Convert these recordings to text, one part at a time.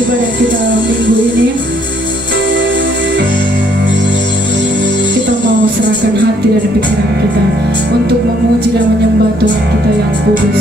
ibadah kita minggu ini. Kita mau serahkan hati dan pikiran kita untuk memuji dan menyembah Tuhan kita yang kudus.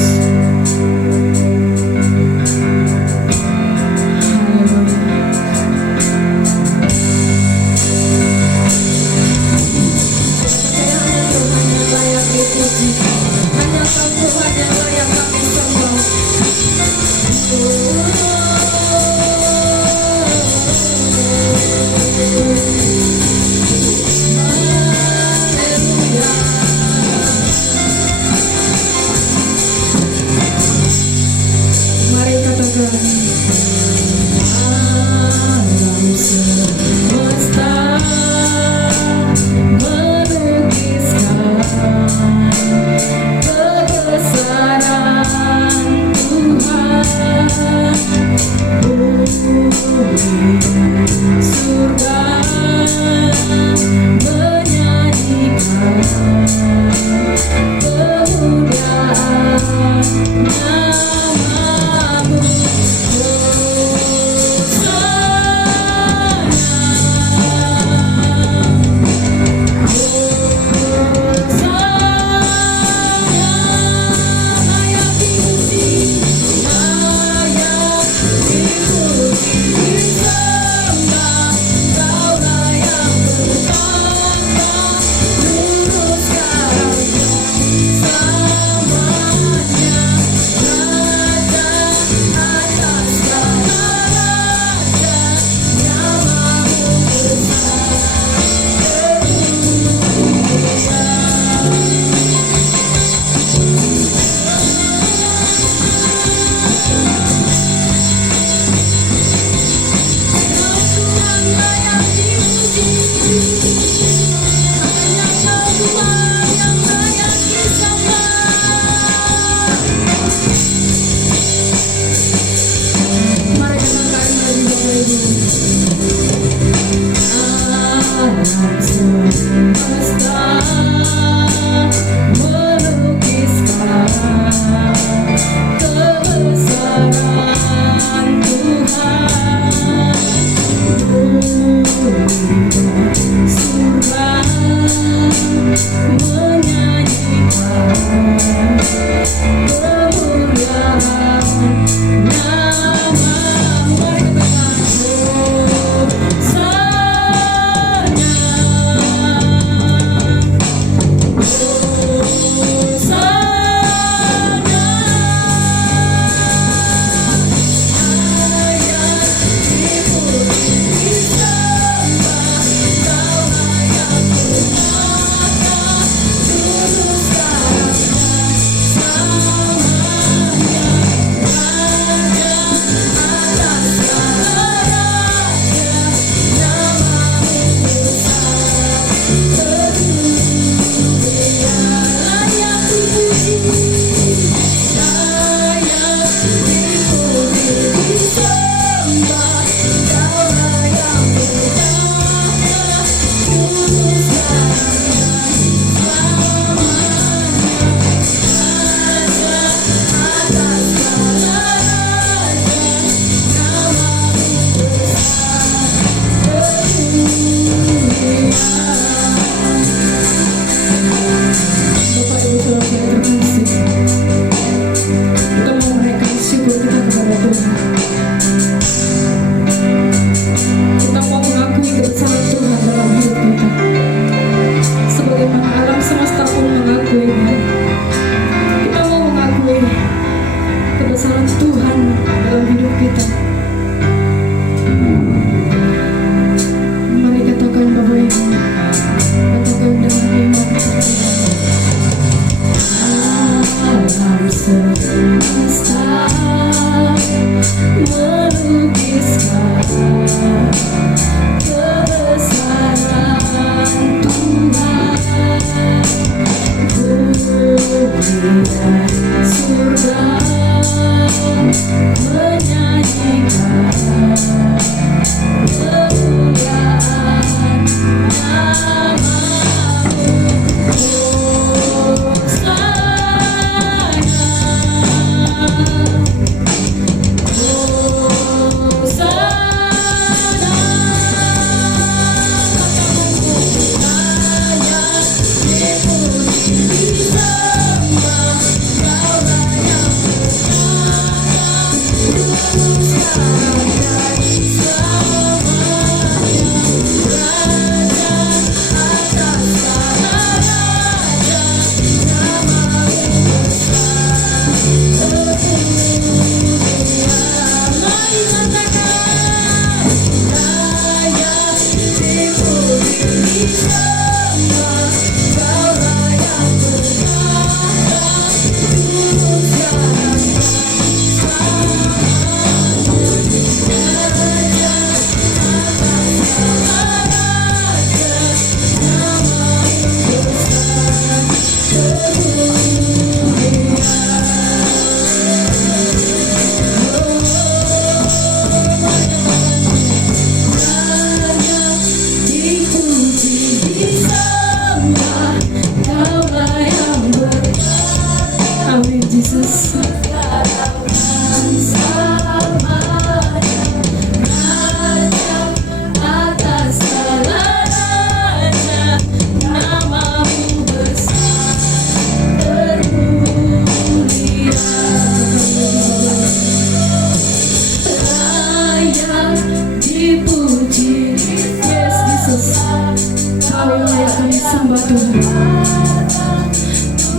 Tuhan.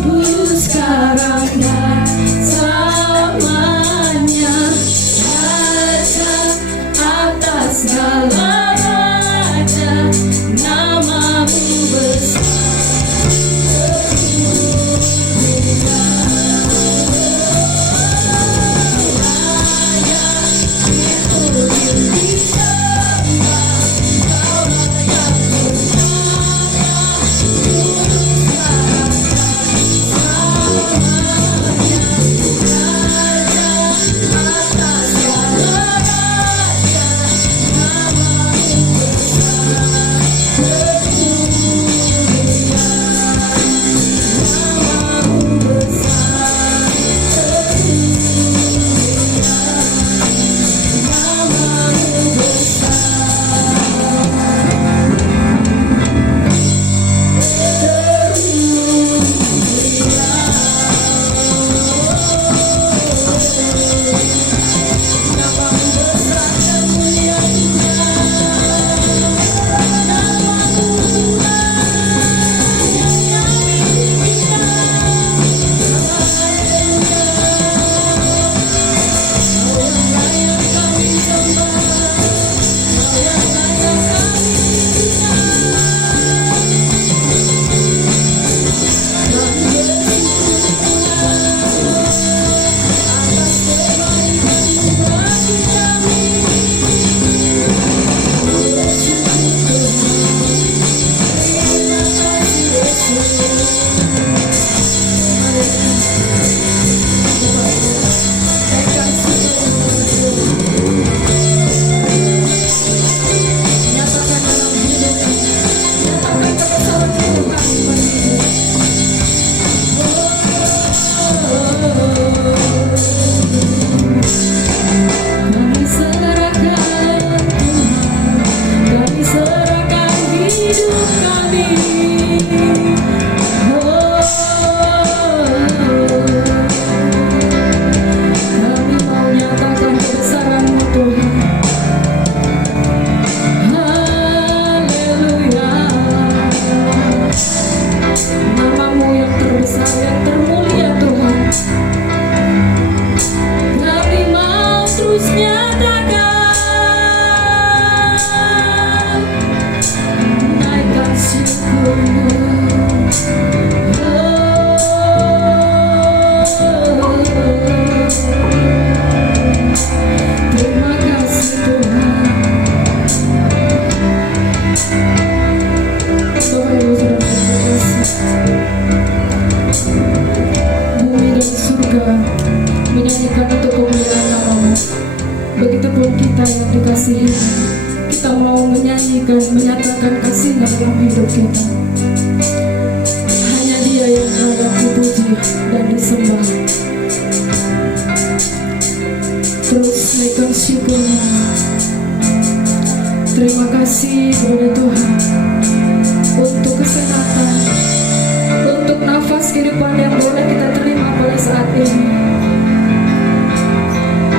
Dulu sekarang dan selamanya, Raja atas segala raja, namamu besar. Begitupun kita yang dikasihi, kita mau menyanyikan, menyatakan kasih-Nya dalam hidup kita. Hanya Dia yang layak dipuji dan disembah. Terus naikkan syukur-Nya. Terima kasih kepada Tuhan untuk kesehatan, untuk nafas kehidupan yang boleh kita terima pada saat ini.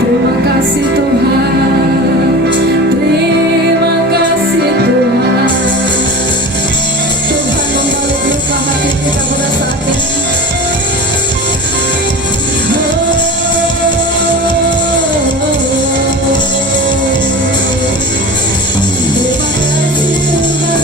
Terima kasih Tuhan, terima kasih Tuhan. Tuhan membalik luka hati kita pada saat ini. Terima kasih Tuhan.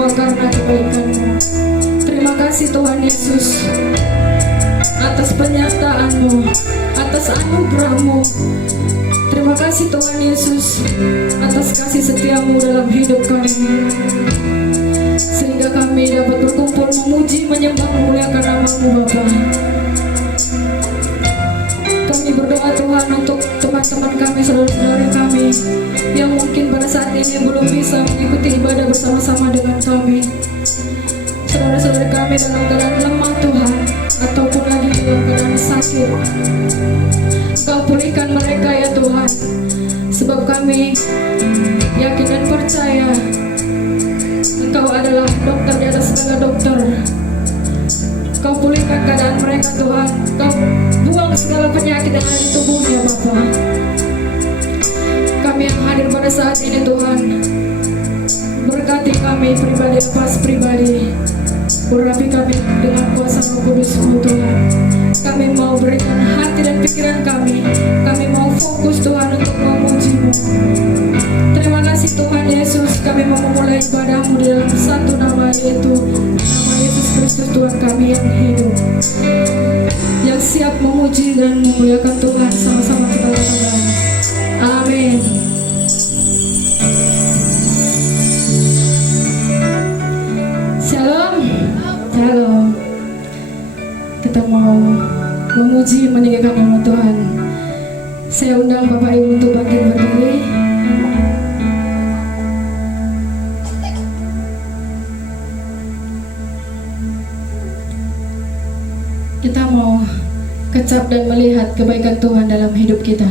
semua karena kebaikan-Mu. Terima kasih Tuhan Yesus atas penyertaan-Mu, atas anugerah-Mu. Terima kasih Tuhan Yesus atas kasih setia-Mu dalam hidup kami, sehingga kami dapat berkumpul memuji, menyembah, memuliakan nama-Mu Bapa. Kami berdoa Tuhan untuk teman-teman kami, saudara-saudara kami yang mungkin pada saat ini belum bisa mengikuti ibadah bersama-sama dengan kami. Saudara-saudara kami dalam keadaan lemah Tuhan, ataupun lagi dalam keadaan sakit, Kau pulihkan mereka ya Tuhan, sebab kami yakin dan percaya Engkau adalah dokter di atas segala dokter. Kau pulihkan keadaan mereka Tuhan, Kau buang segala penyakit yang ada di tubuhnya Bapa. Kami yang hadir pada saat ini Tuhan, berkati kami pribadi lepas pribadi, urapi kami dengan kuasa Roh Kudus-Mu Tuhan. Kami mau berikan hati dan pikiran kami mau fokus Tuhan untuk memuji-Mu. Terima kasih Tuhan Yesus, kami mau memulai ibadah-Mu di dalam satu nama, yaitu nama Yesus Kristus Tuhan kami yang hidup, yang siap memuji dan memuliakan Tuhan. Sama-sama kita katakan amin. Shalom, shalom. Kita mau memuji, meninggikan nama Tuhan. Saya undang Bapak Ibu untuk bangkit berdiri. Kita mau kecap dan melihat kebaikan Tuhan dalam hidup kita.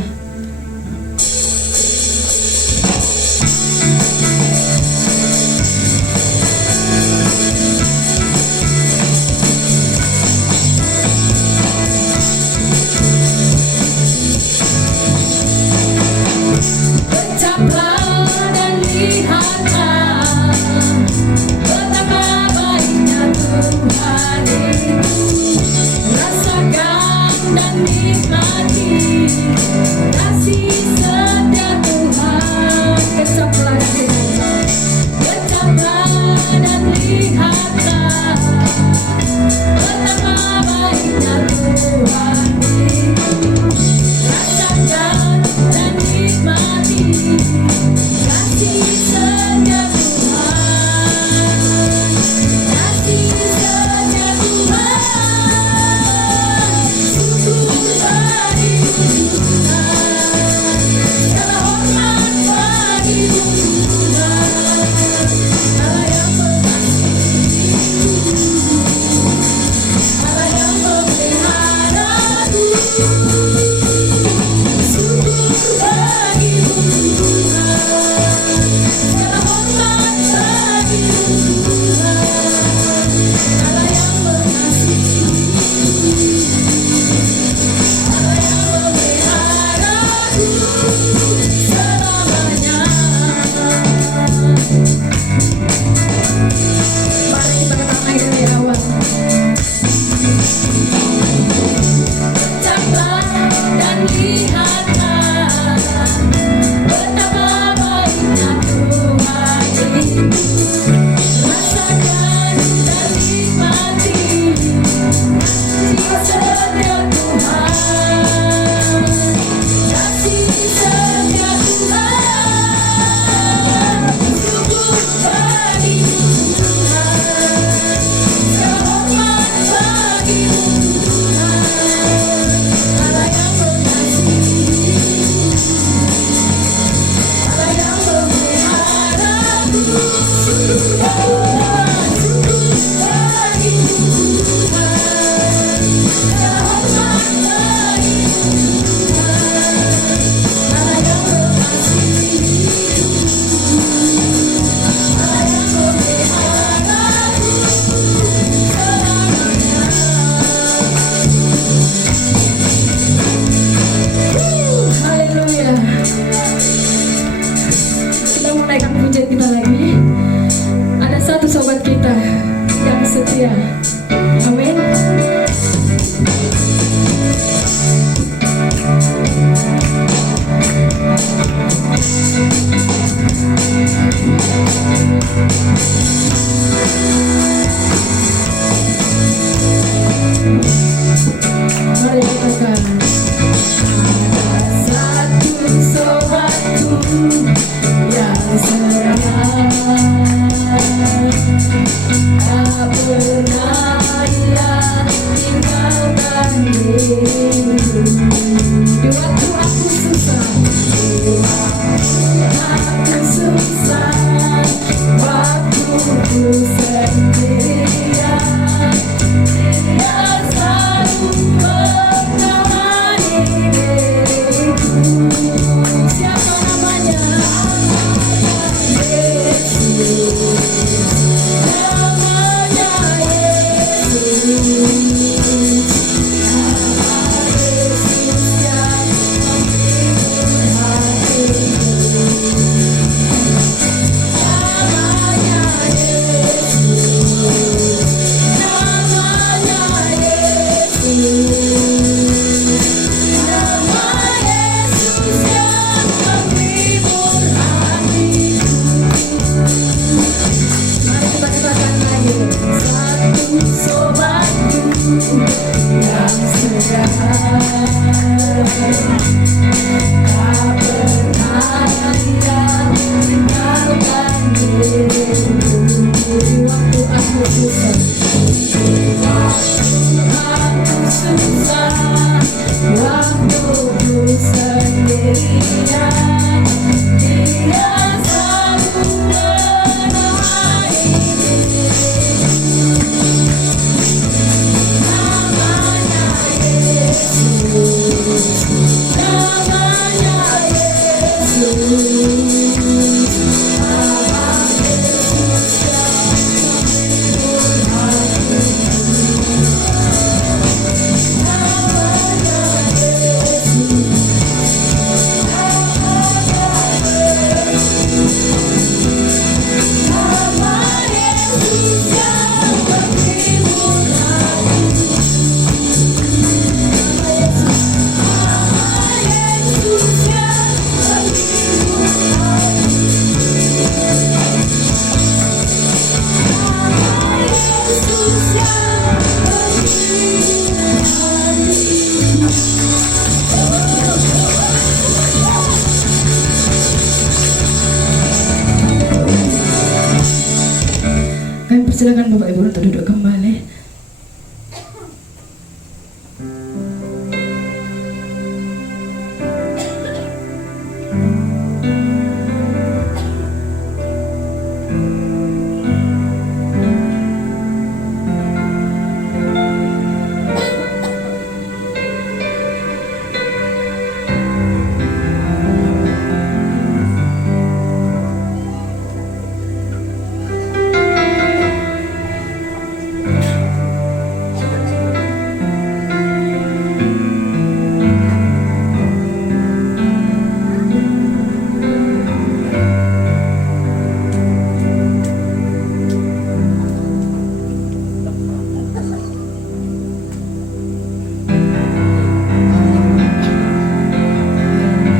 Silakan Bapak Ibu untuk duduk kembali.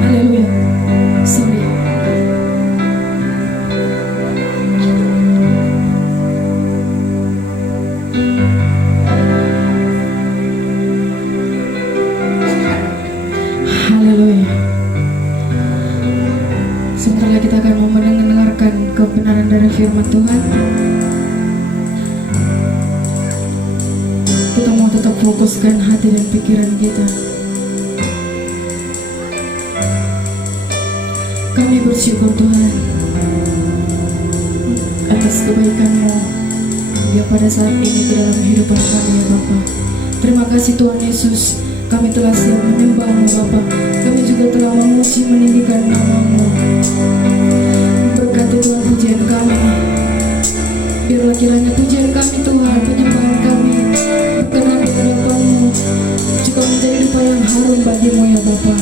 Haleluya. Sorry. Haleluya. Sebentar lagi kita akan mendengarkan kebenaran dari firman Tuhan. Kita mau tetap fokuskan hati dan pikiran kita. Kami bersyukur Tuhan atas kebaikan-Mu yang pada saat ini ke dalam kehidupan kami ya Bapa. Terima kasih Tuhan Yesus, kami telah siap menyembah-Mu Bapa. Kami juga telah memuji meninggikan nama-Mu. Berkati Tuhan pujian kami. Biarlah kiranya pujian kami Tuhan, penyembahan kami berkenan di hadapan-Mu, juga menjadi dupa yang harum bagi-Mu ya Bapa.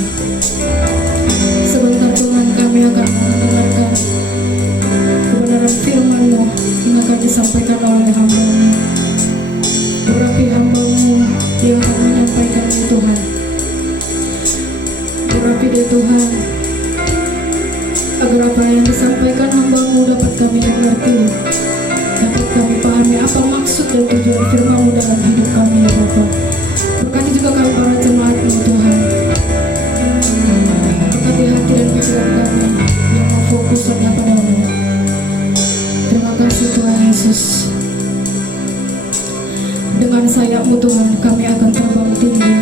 Sebentar Tuhan kami akan mendengarkan kebenaran firman-Mu yang akan disampaikan oleh hamba-Mu. Urapi hamba-Mu yang akan menyampaikannya Tuhan. Urapi dia Tuhan, agar apa yang disampaikan hamba-Mu dapat kami mengerti, dapat kami pahami apa maksud dan tujuan firman-Mu dalam hidup kami ya Bapa. Berkati juga kami para jemaat-Mu Tuhan. Berkati hati dan pikiran kami yang mau fokus hanya pada-Mu. Terima kasih Tuhan Yesus. Dengan sayap-Mu Tuhan kami akan terbang tinggi.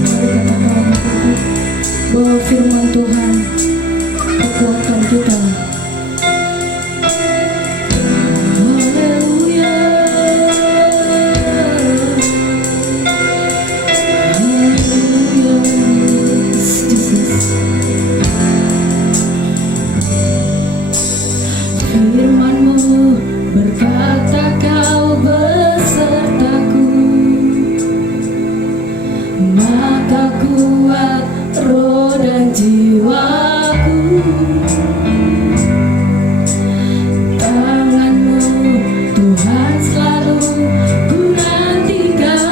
Mari katakan bahwa firman Tuhan kekuatan kita. Haleluya. Haleluya. Jesus. Firman-Mu berkata kau besertaku, maka kuat roh dan jiwaku. Tangan-Mu Tuhan selalu ku nantikan,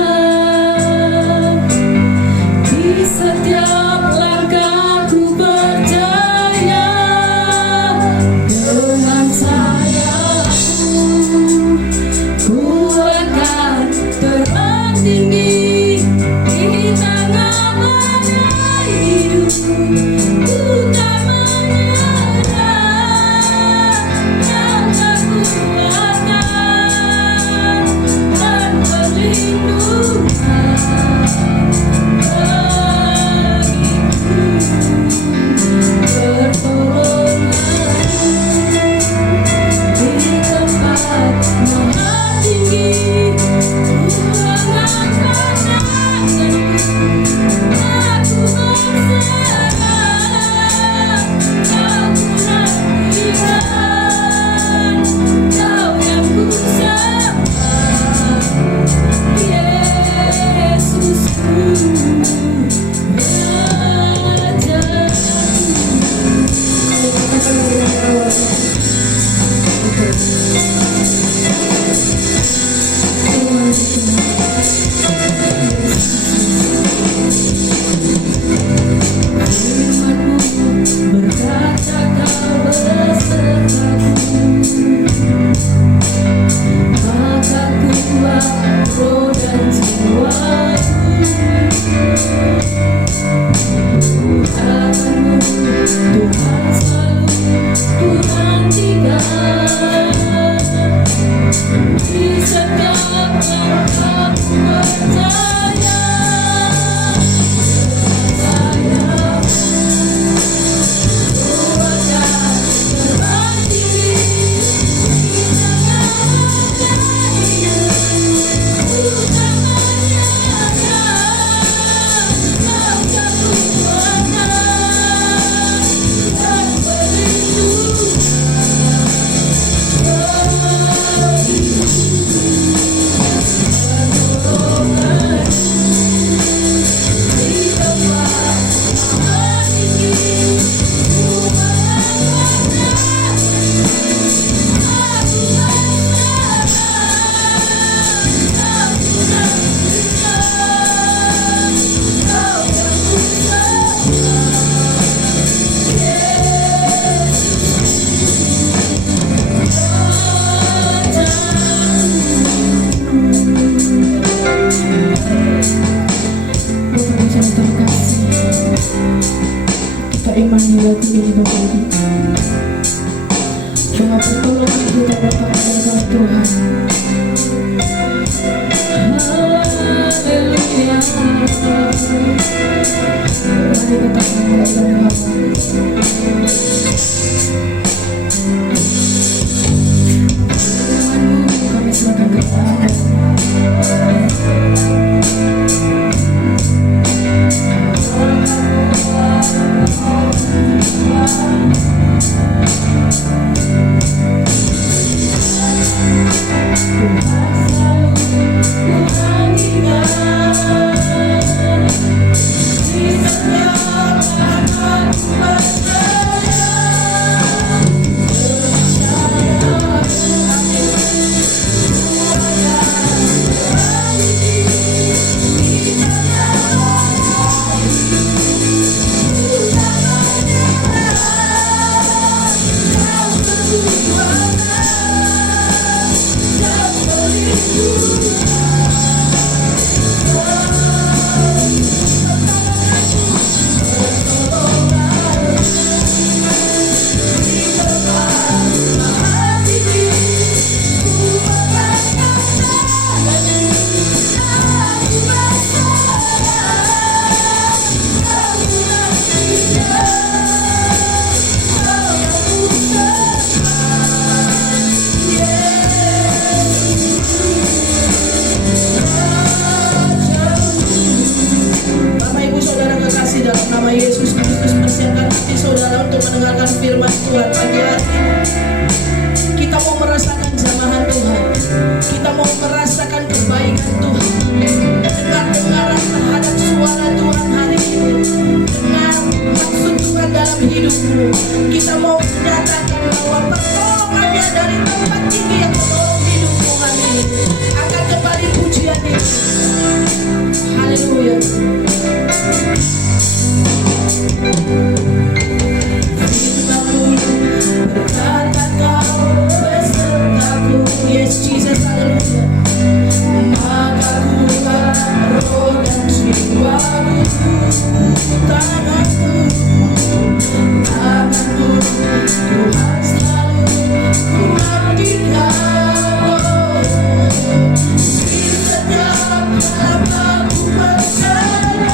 di setiap langkahku percaya. Dengan sayap-Mu ku akan terbang tinggi di tengah badai hidup. Tuhan selalu ku nantikan di setiap langkahku percaya. Imani lagu ini Bapak Ibu, bahwa pertolongan kita datang dari Tuhan. Haleluya. Mari kita memuliakan Tuhan. Kami serahkan kepada firman Tuhan pagi hari ini. Kita mau merasakan jamahan Tuhan. Kita mau merasakan kebaikan Tuhan. Dengar-dengaran terhadap suara Tuhan hari ini. Dengar maksud Tuhan dalam hidupmu. Kita mau menyatakan bahwa pertolongannya dari tempat tinggi yang menolong hidupmu hari ini. Angkat kembali pujian ini. Haleluya. Berkata kau besertaku, yes Jesus, haleluya. Maka ku akan roh dan jiwaku, tanganku, tanganku, Tuhan selalu ku nantikan. Di setiap langkahku percaya.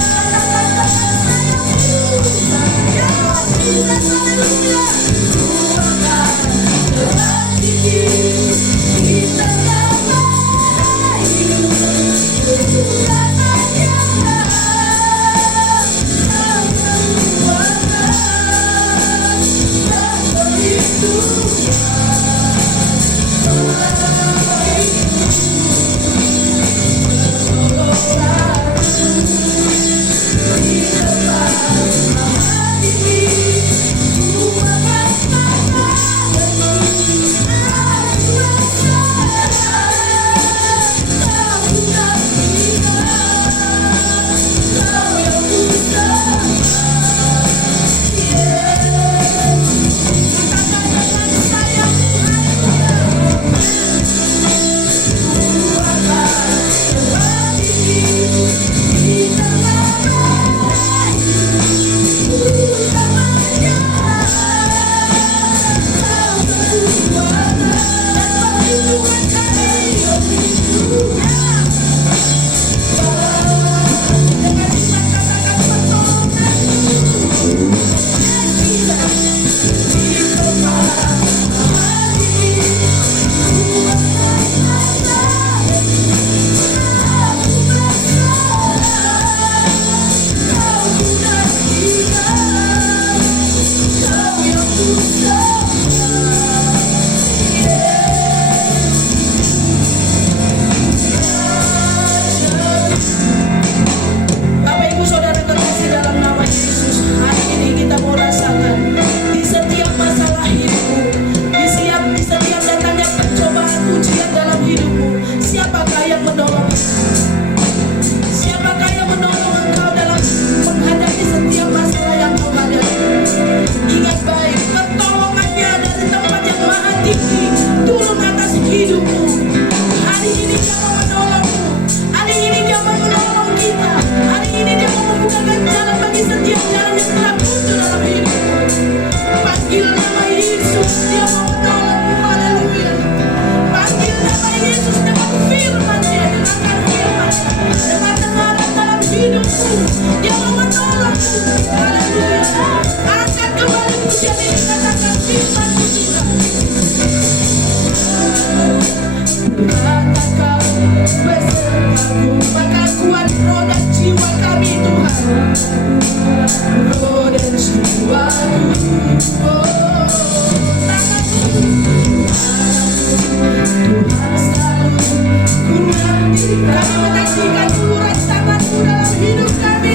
menantikan uluran tanganmu dalam hidup kami.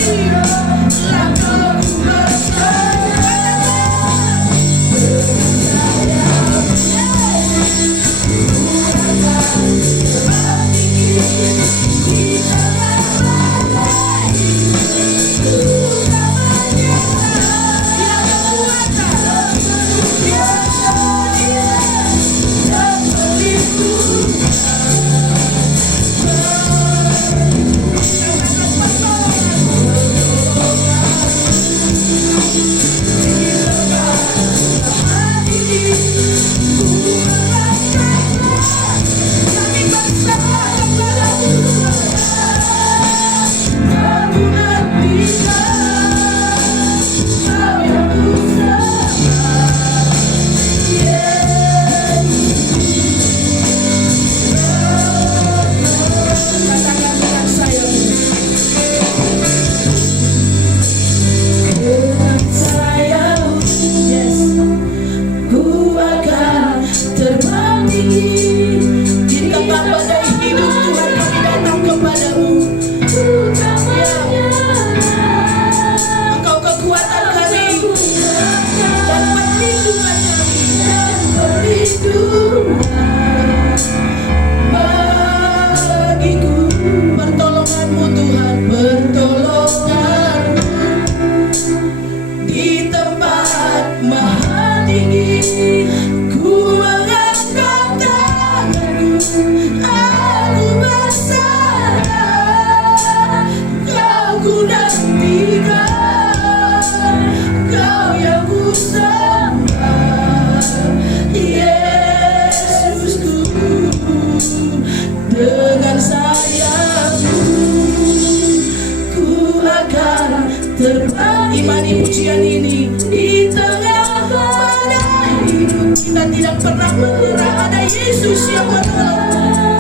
Langkahmu imani pujian ini di tengah badai hidup kita tidak pernah menyerah. Ada Yesus yang menolong.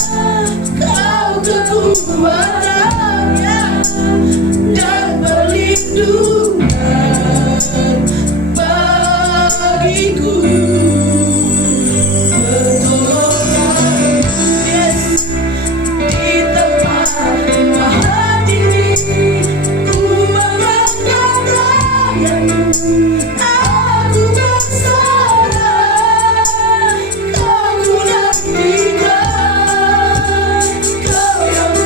Kau kekuatannya dan perlindungan bagiku. Pertolongan Yesus di tempat maha tinggi. Aku berserah, kau nantikan, kau yang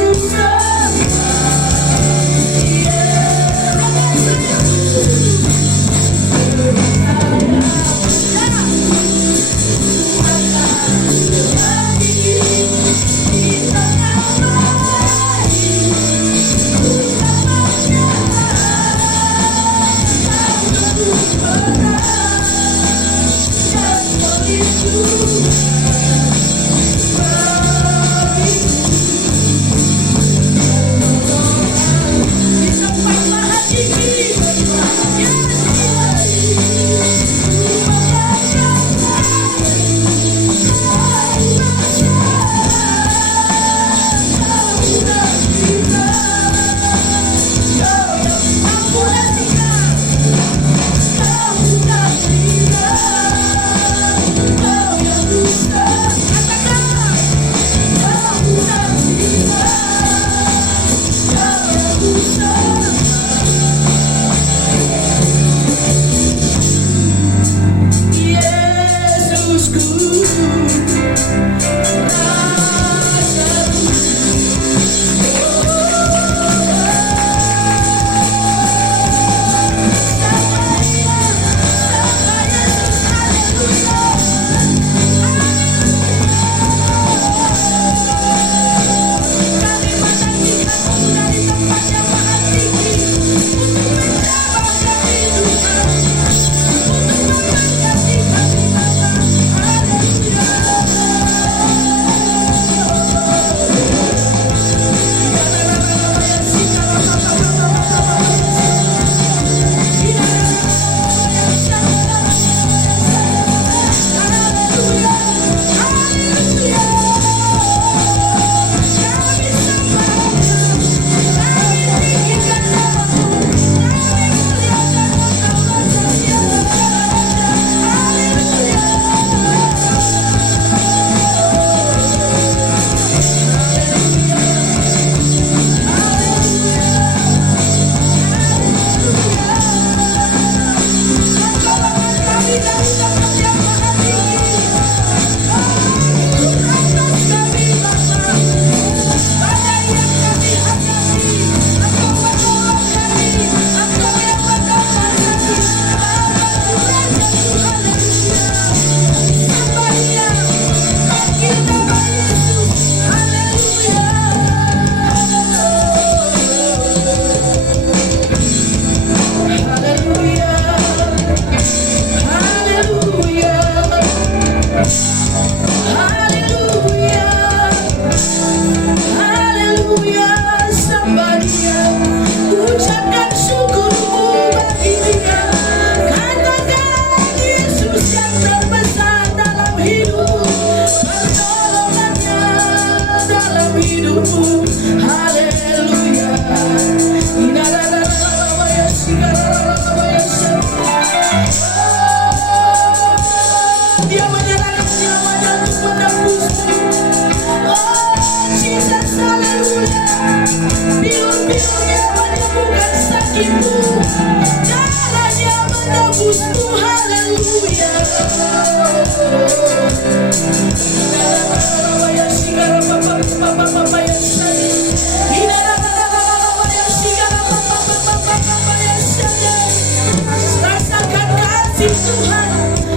Rasakan kasih Tuhan,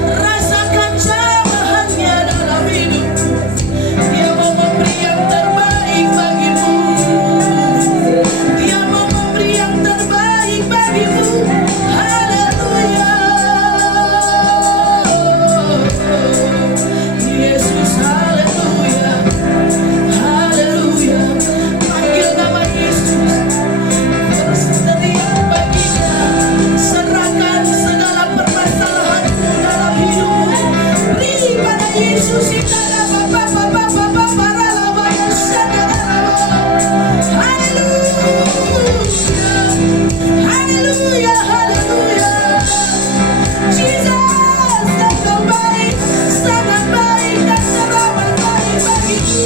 rasakan jamahannya dalam hidupmu. Dia mau memberi yang terbaik bagimu. Dia mau memberi yang terbaik bagimu. Haleluya. Yesus, haleluya. Haleluya. Panggil nama Yesus. Bersedia baginya. Serahkan segala permasalahanmu dalam hidupmu. Beri pada Yesus. Haleluya, haleluya. Jesus, Engkau baik, sangat baik dan teramat baik bagiku.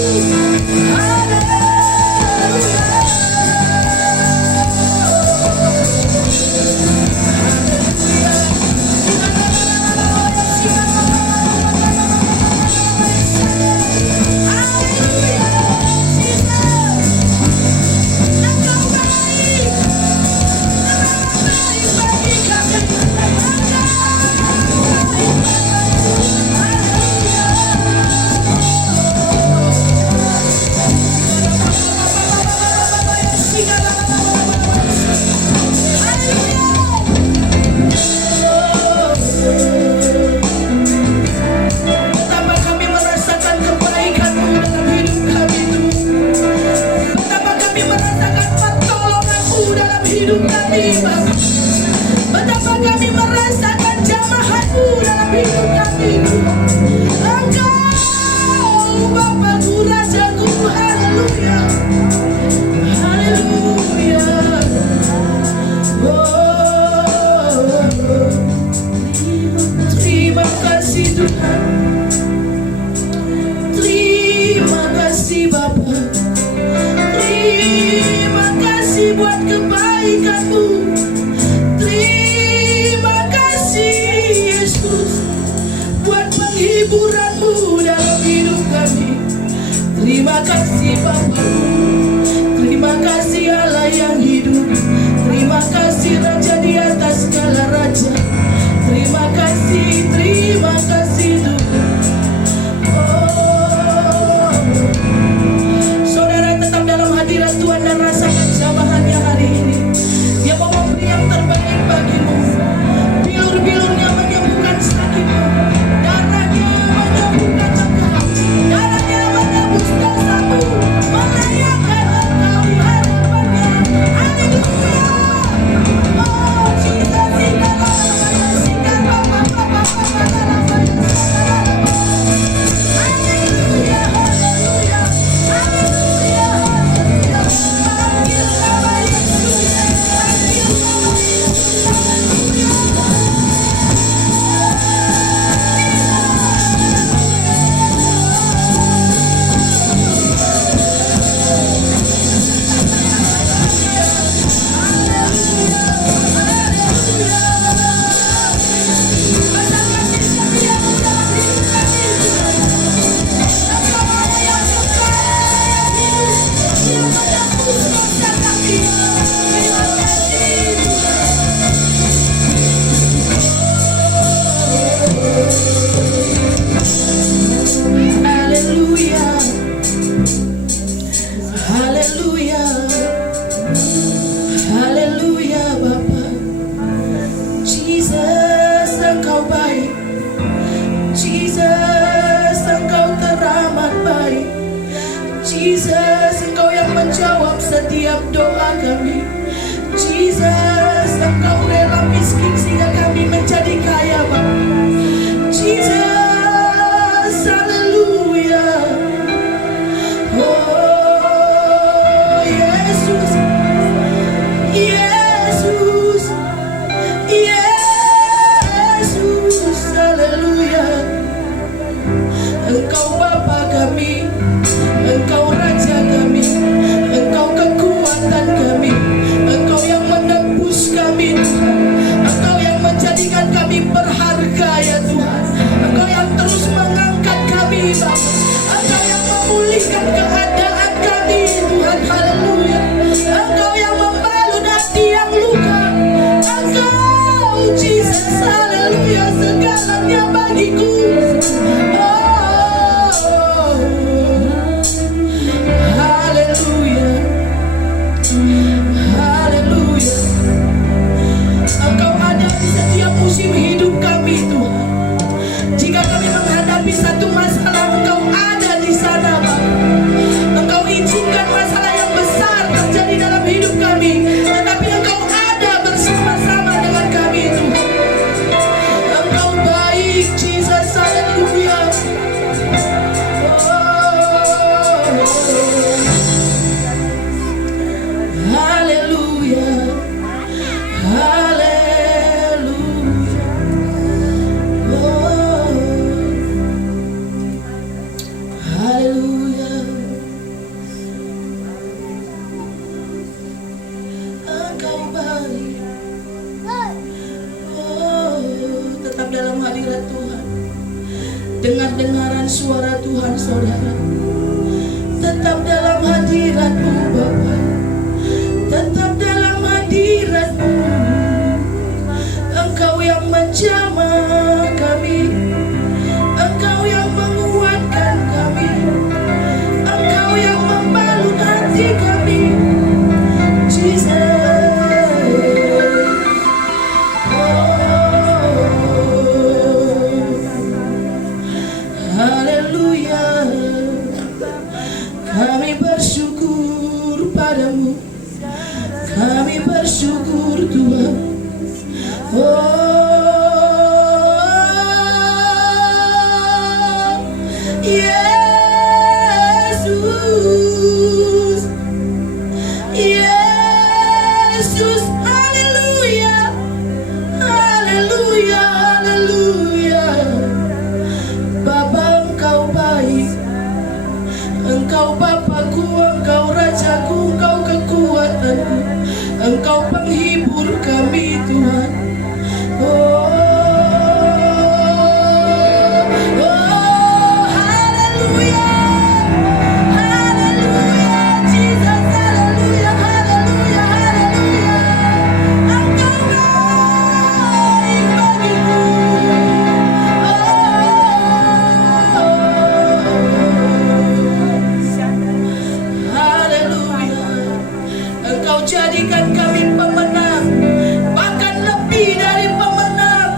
Betapa kami merasakan kebaikan-Mu dalam hidup kami, Tuhan. Betapa kami merasakan pertolongan-Mu dalam hidup kami, Bapa. Betapa kami merasakan jamahan-Mu dalam hidup kami, Tuhan. Engkau Bapa-Ku, Raja-Ku, haleluya. Haleluya. Terima kasih Tuhan. Terima kasih Bapa. Terima kasih buat kebaikan-Mu. Terima kasih Yesus buat penghiburan-Mu dalam hidup kami. Terima kasih Bapa. Terima kasih Allah yang hidup. Terima kasih Raja di atas segala raja. Terima kasih Tuhan. Oh, saudara tetap dalam hadirat Tuhan dan rasakan jamahannya hari ini. Dia mau memberi yang terbaik bagimu. Bilur-bilurnya menyembuhkan sakitmu. Darahnya menyembuhkan luka. Darahnya menebus dosamu. Melayakkan engkau di hadapannya. Haleluya. Oh, Jesus, haleluya, haleluya, haleluya, haleluya. Panggil nama Yesus, panggil nama Yesus, haleluya. Haleluya, haleluya, haleluya Bapa. Jesus, Engkau baik. Jesus, Engkau teramat baik. Jesus, Engkau yang menjawab setiap doa kami. Jesus, Engkau rela miskin sehingga kami menjadi kaya Bapa. Jesus, haleluya. Oh Yesus, Yesus, Yesus, haleluya. Engkau Bapa kami, Engkau Raja kami, Engkau kekuatan kami, Engkau yang menebus kami, Engkau yang menjadikan kami berharga. jalannya bagiku. Oh, haleluya, haleluya. Engkau ada di setiap musim hidup kami Tuhan. Jika kami menghadapi satu masalah, Engkau ada di sana Bapa. Engkau izinkan masalah yang besar terjadi dalam hidup kami, tetapi Engkau ada bersama-sama dengan kami Tuhan. Engkau baik, Jesus, haleluya. Haleluya, haleluya. Haleluya. Engkau baik. Tetap dalam hadirat Tuhan. Dengar-dengaran suara Tuhan, saudara. Tetap dalam hadirat-Mu Bapa. Tetap dalam hadirat-Mu. Engkau yang menjamah kami. Engkau yang menguatkan kami. Engkau yang membalut hati kami. Jesus. Haleluya. Kami bersyukur padamu. Kami bersyukur Tuhan. Yesus, Yesus, haleluya, haleluya, haleluya. Bapa, Engkau baik. Engkau Bapakku, Engkau Rajaku, Engkau kekuatanku, Engkau penghibur kami Tuhan. Oh, haleluya, haleluya, Jesus, haleluya, haleluya, haleluya. Engkau baik bagiku. Haleluya. Engkau jadikan kami pemenang, bahkan lebih dari pemenang.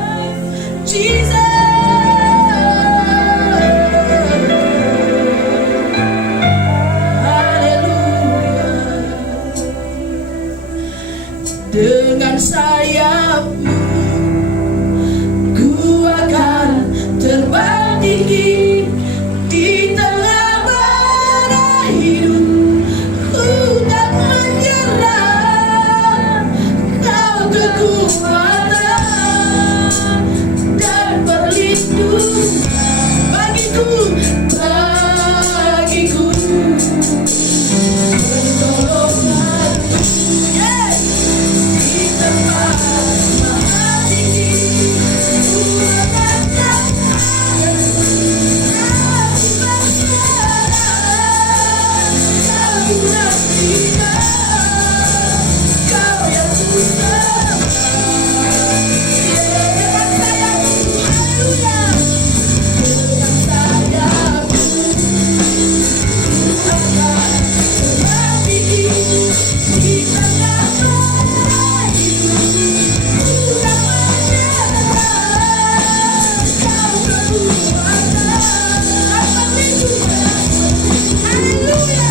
Jesus. Haleluya. Dengan sayap-Mu ku akan terbang tinggi di tengah badai hidup. Ku tak menyerah, Kau kekuatan dan perlindungan bagiku, bagiku. Pertolongan, yes, di tempat maha tinggi. Ku akan datang, aku berserah. Kau nantikan, Kau yang ku sembah. Dengan sayap-Mu, haleluya. Dengan sayap-Mu akan terbang tinggi di tengah badai hidup. Ku tak menyerah, Kau kekuatan dan perlindungan. Haleluya.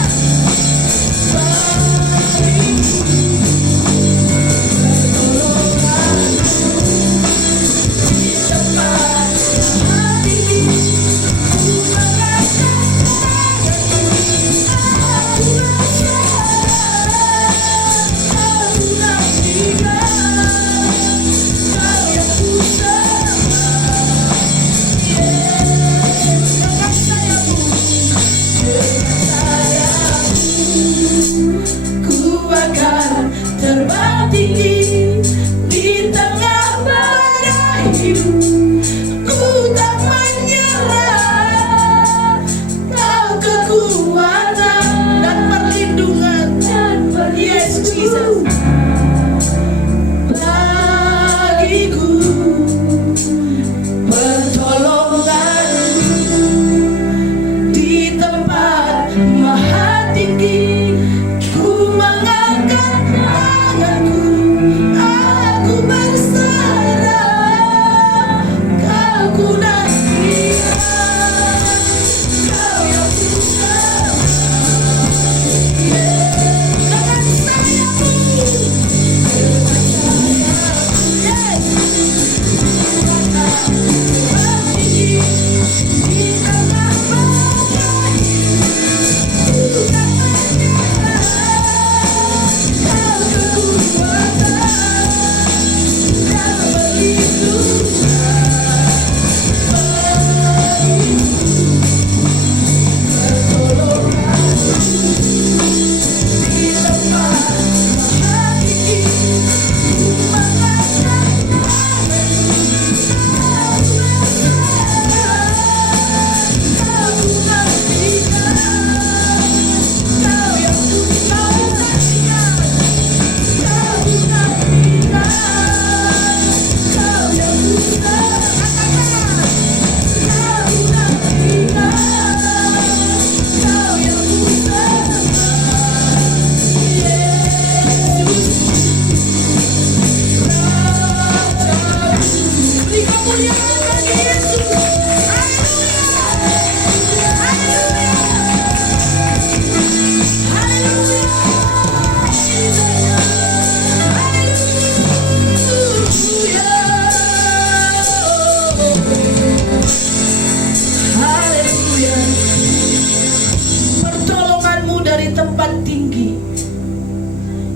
Ku akan terbang tinggi di tengah badai hidup. Ku tak menyerah, Kau kekuatan dan perlindungan. Yes, Jesus. Bagiku,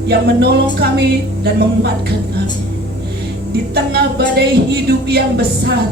yang menolong kami dan menguatkan kami. Di tengah badai hidup yang besar,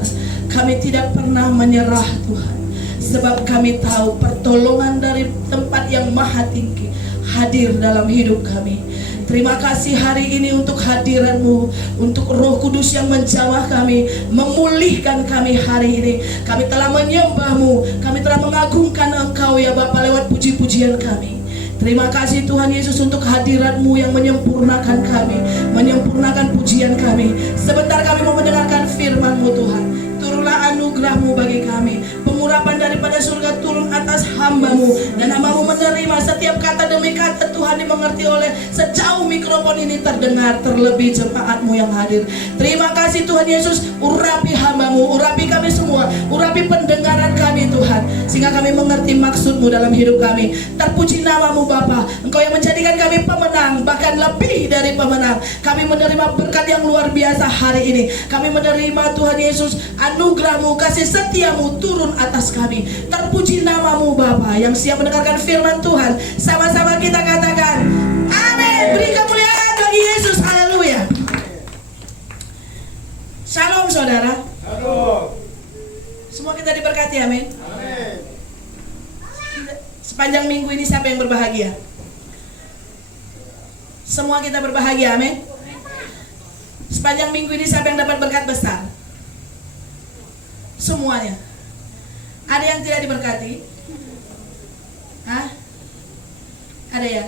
kami tidak pernah menyerah Tuhan. Sebab kami tahu pertolongan dari tempat yang maha tinggi hadir dalam hidup kami. Terima kasih hari ini untuk hadirat-Mu, untuk Roh Kudus yang menjamah kami, memulihkan kami hari ini. Kami telah menyembah-Mu, kami telah mengagungkan Engkau ya Bapa lewat puji-pujian kami. Terima kasih Tuhan Yesus untuk hadirat-Mu yang menyempurnakan kami, menyempurnakan pujian kami. Sebentar kami mau mendengarkan firman-Mu Tuhan. Turunlah anugerah-Mu bagi kami. Pengurapan daripada surga turun atas hamba-Mu, dan hamba-Mu menerima setiap kata demi kata Tuhan dimengerti oleh sejauh mikrofon ini terdengar, terlebih jemaat-Mu yang hadir. Terima kasih Tuhan Yesus, urapi hamba-Mu, urapi kami semua, urapi pendengaran kami Tuhan, sehingga kami mengerti maksud-Mu dalam hidup kami. Terpuji nama-Mu Bapa, Engkau yang menjadikan kami pemenang, bahkan lebih dari pemenang. Kami menerima berkat yang luar biasa hari ini. Kami menerima Tuhan Yesus, anugerah-Mu, kasih setia-Mu turun atas kami. Terpuji nama-Mu Bapa yang siap mendengarkan firman Tuhan. Sama-sama kita katakan amin. Beri kemuliaan bagi Yesus. Haleluya. Shalom saudara. Halo. Semua kita diberkati, amin. Amin. Sepanjang minggu ini siapa yang berbahagia? Semua kita berbahagia, amin. Sepanjang minggu ini siapa yang dapat berkat besar? Semuanya. Ada yang tidak diberkati? Hah? Ada ya?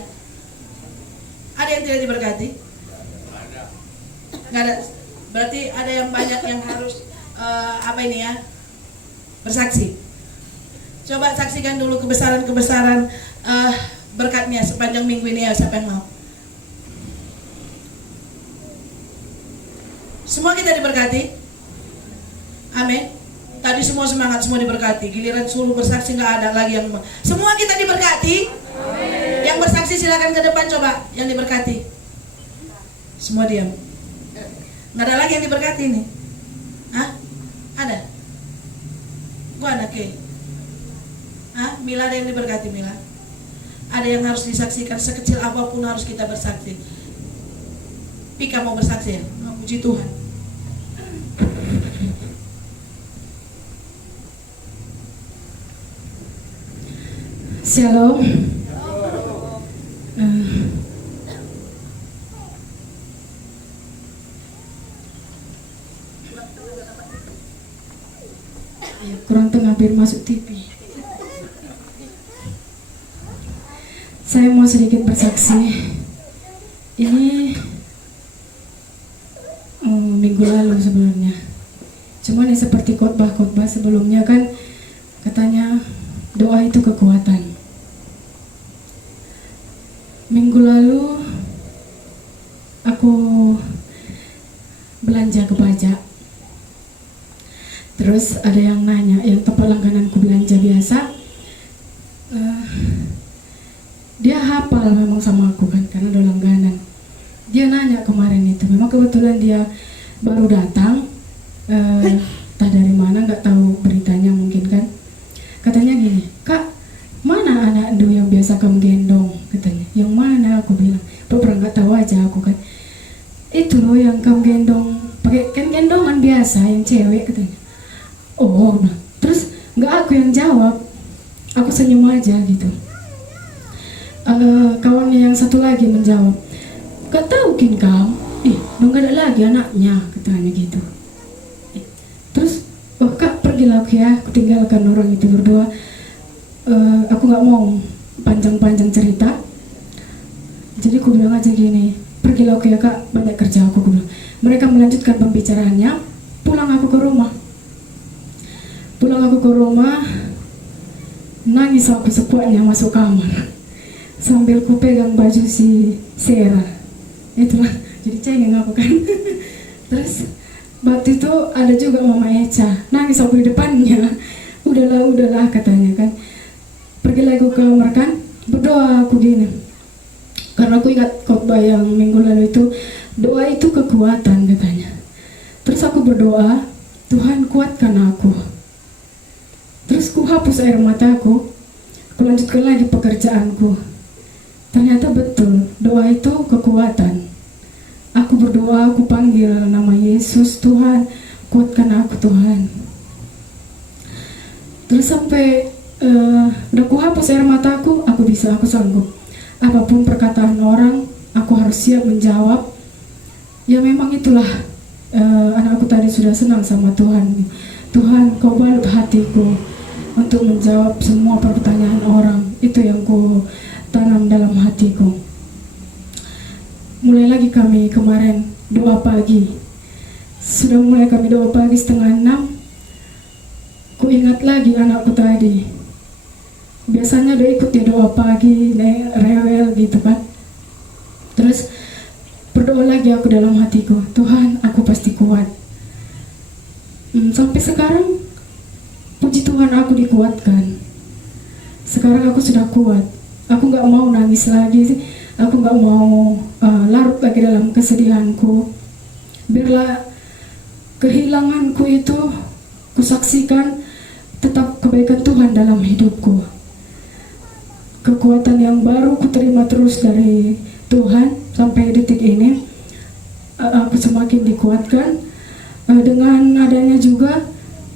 Ada yang tidak diberkati? Nggak ada. Berarti ada yang banyak yang harus apa ini ya? Bersaksi. Coba saksikan dulu kebesaran-kebesaran berkatnya sepanjang minggu ini ya, siapa yang mau? Semua kita diberkati? Amin. Tadi semua semangat, semua diberkati. Giliran suruh bersaksi nggak ada lagi yang semua kita diberkati. Amin. Yang bersaksi silakan ke depan coba, yang diberkati. Semua diam. Nggak ada lagi yang diberkati nih. Hah? Ada? Gua ada ke? Hah? Mila ada yang diberkati Mila? Ada yang harus disaksikan, sekecil apapun harus kita bersaksi. Pika mau bersaksi ya? Mau puji Tuhan. Shalom. Kurang tengah biar masuk TV. Saya mau sedikit bersaksi. Ini minggu lalu sebenarnya. Cuman ya seperti khotbah-khotbah sebelumnya kan katanya doa itu kekuatan. Minggu lalu aku belanja ke Bajak. Terus ada yang nanya, yang tempat langgananku belanja biasa, dia hafal memang sama aku kan, karena ada langganan. Dia nanya kemarin itu, memang kebetulan dia baru datang, tak dari mana, nggak tahu beritanya mungkin kan. Katanya gini, Kak, mana anak Ndo yang biasa kamu gendong? Katanya, yang mana? Aku bilang, pernah nggak tahu aja aku kan. Itu loh yang kamu gendong, pakai kan gendongan biasa yang cewek katanya. Oh, nah. Terus nggak aku yang jawab, aku senyum aja gitu. Kawannya yang satu lagi menjawab, gak tahu kin kau, udah gak ada lagi anaknya, katanya gitu. Terus, oh Kak pergilah aku ya, aku tinggalkan orang itu berdua. Aku nggak mau panjang-panjang cerita. Jadi aku bilang aja gini, pergilah aku ya Kak, banyak kerja aku bilang. Mereka melanjutkan pembicaraannya, pulang aku ke rumah. Nangis aku sekuatnya masuk kamar sambil ku pegang baju si Sera. Itulah, jadi cengeng aku kan. Terus waktu itu ada juga Mama Eca, nangis aku di depannya. Udahlah katanya kan. Pergi lagi ke kamar kan, berdoa aku gini. Karena aku ingat khotbah yang minggu lalu itu, doa itu kekuatan katanya. Terus aku berdoa, Tuhan kuatkan aku. Terus ku hapus air mataku, ku lanjutkan lagi pekerjaanku. Ternyata betul, doa itu kekuatan. Aku berdoa, aku panggil nama Yesus, Tuhan, kuatkan aku Tuhan. Terus sampai udah ku hapus air mataku, aku sanggup. Apapun perkataan orang, aku harus siap menjawab. Ya memang itulah, anakku tadi sudah senang sama Tuhan. Tuhan, kau balut hatiku untuk menjawab semua pertanyaan orang. Itu yang ku tanam dalam hatiku. Mulai lagi kami kemarin doa pagi. Sudah mulai kami doa pagi 5:30. Ku ingat lagi anakku tadi. Biasanya dia ikut ya doa pagi, rewel gitu kan. Terus berdoa lagi aku dalam hatiku, Tuhan, aku pasti kuat. Sampai sekarang, puji Tuhan, aku dikuatkan. Sekarang aku sudah kuat. Aku gak mau nangis lagi. Aku gak mau larut lagi dalam kesedihanku. Biarlah kehilanganku itu kusaksikan tetap kebaikan Tuhan dalam hidupku. Kekuatan yang baru ku terima terus dari Tuhan sampai detik ini. Aku semakin dikuatkan dengan adanya juga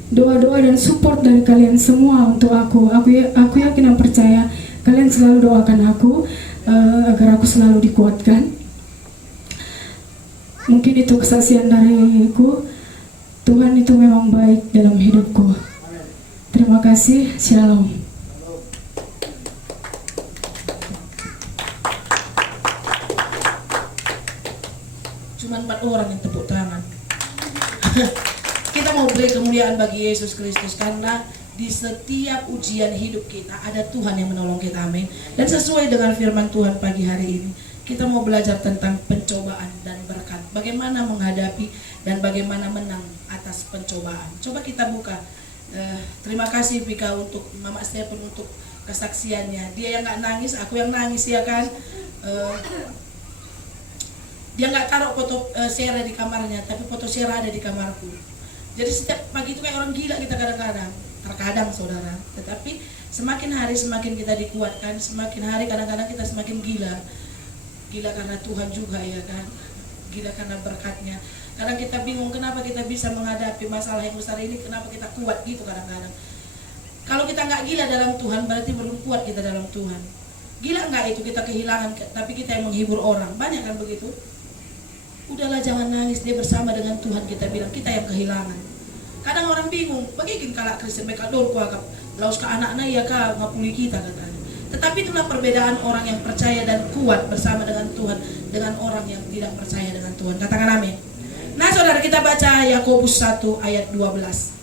doa-doa dan support dari kalian semua untuk aku. Aku yakin dan percaya kalian selalu doakan aku agar aku selalu dikuatkan. Mungkin itu kesaksian dariku. Tuhan itu memang baik dalam hidupku. Terima kasih, Shalom. Cuma 4 orang yang tepuk tangan. Kita mau beri kemuliaan bagi Yesus Kristus karena di setiap ujian hidup kita ada Tuhan yang menolong kita, amin. Dan sesuai dengan firman Tuhan pagi hari ini, kita mau belajar tentang pencobaan dan berkat. Bagaimana menghadapi dan bagaimana menang atas pencobaan. Coba kita buka. Terima kasih Vika untuk Mama Stephen untuk kesaksiannya. Dia yang nggak nangis, aku yang nangis ya kan. Dia nggak taruh foto Sarah di kamarnya, tapi foto Sarah ada di kamarku. Jadi setiap pagi itu kayak orang gila kita terkadang saudara. Tetapi semakin hari semakin kita dikuatkan, semakin hari kadang-kadang kita semakin gila karena Tuhan juga ya kan, gila karena berkatnya. Kadang kita bingung kenapa kita bisa menghadapi masalah yang besar ini, kenapa kita kuat gitu kadang-kadang. Kalau kita nggak gila dalam Tuhan, berarti belum kuat kita dalam Tuhan. Gila nggak itu kita kehilangan, tapi kita yang menghibur orang, banyak kan begitu. Udahlah jangan nangis, dia bersama dengan Tuhan, kita bilang kita yang kehilangan. Kadang orang bingung, bagaimana kalau Kristen mereka dulu kuagap, laus ke anak-anak ya kak ngapuli kita katanya. Tetapi itulah perbedaan orang yang percaya dan kuat bersama dengan Tuhan dengan orang yang tidak percaya dengan Tuhan. Katakan amin. Nah saudara, kita baca Yakobus 1 ayat 12.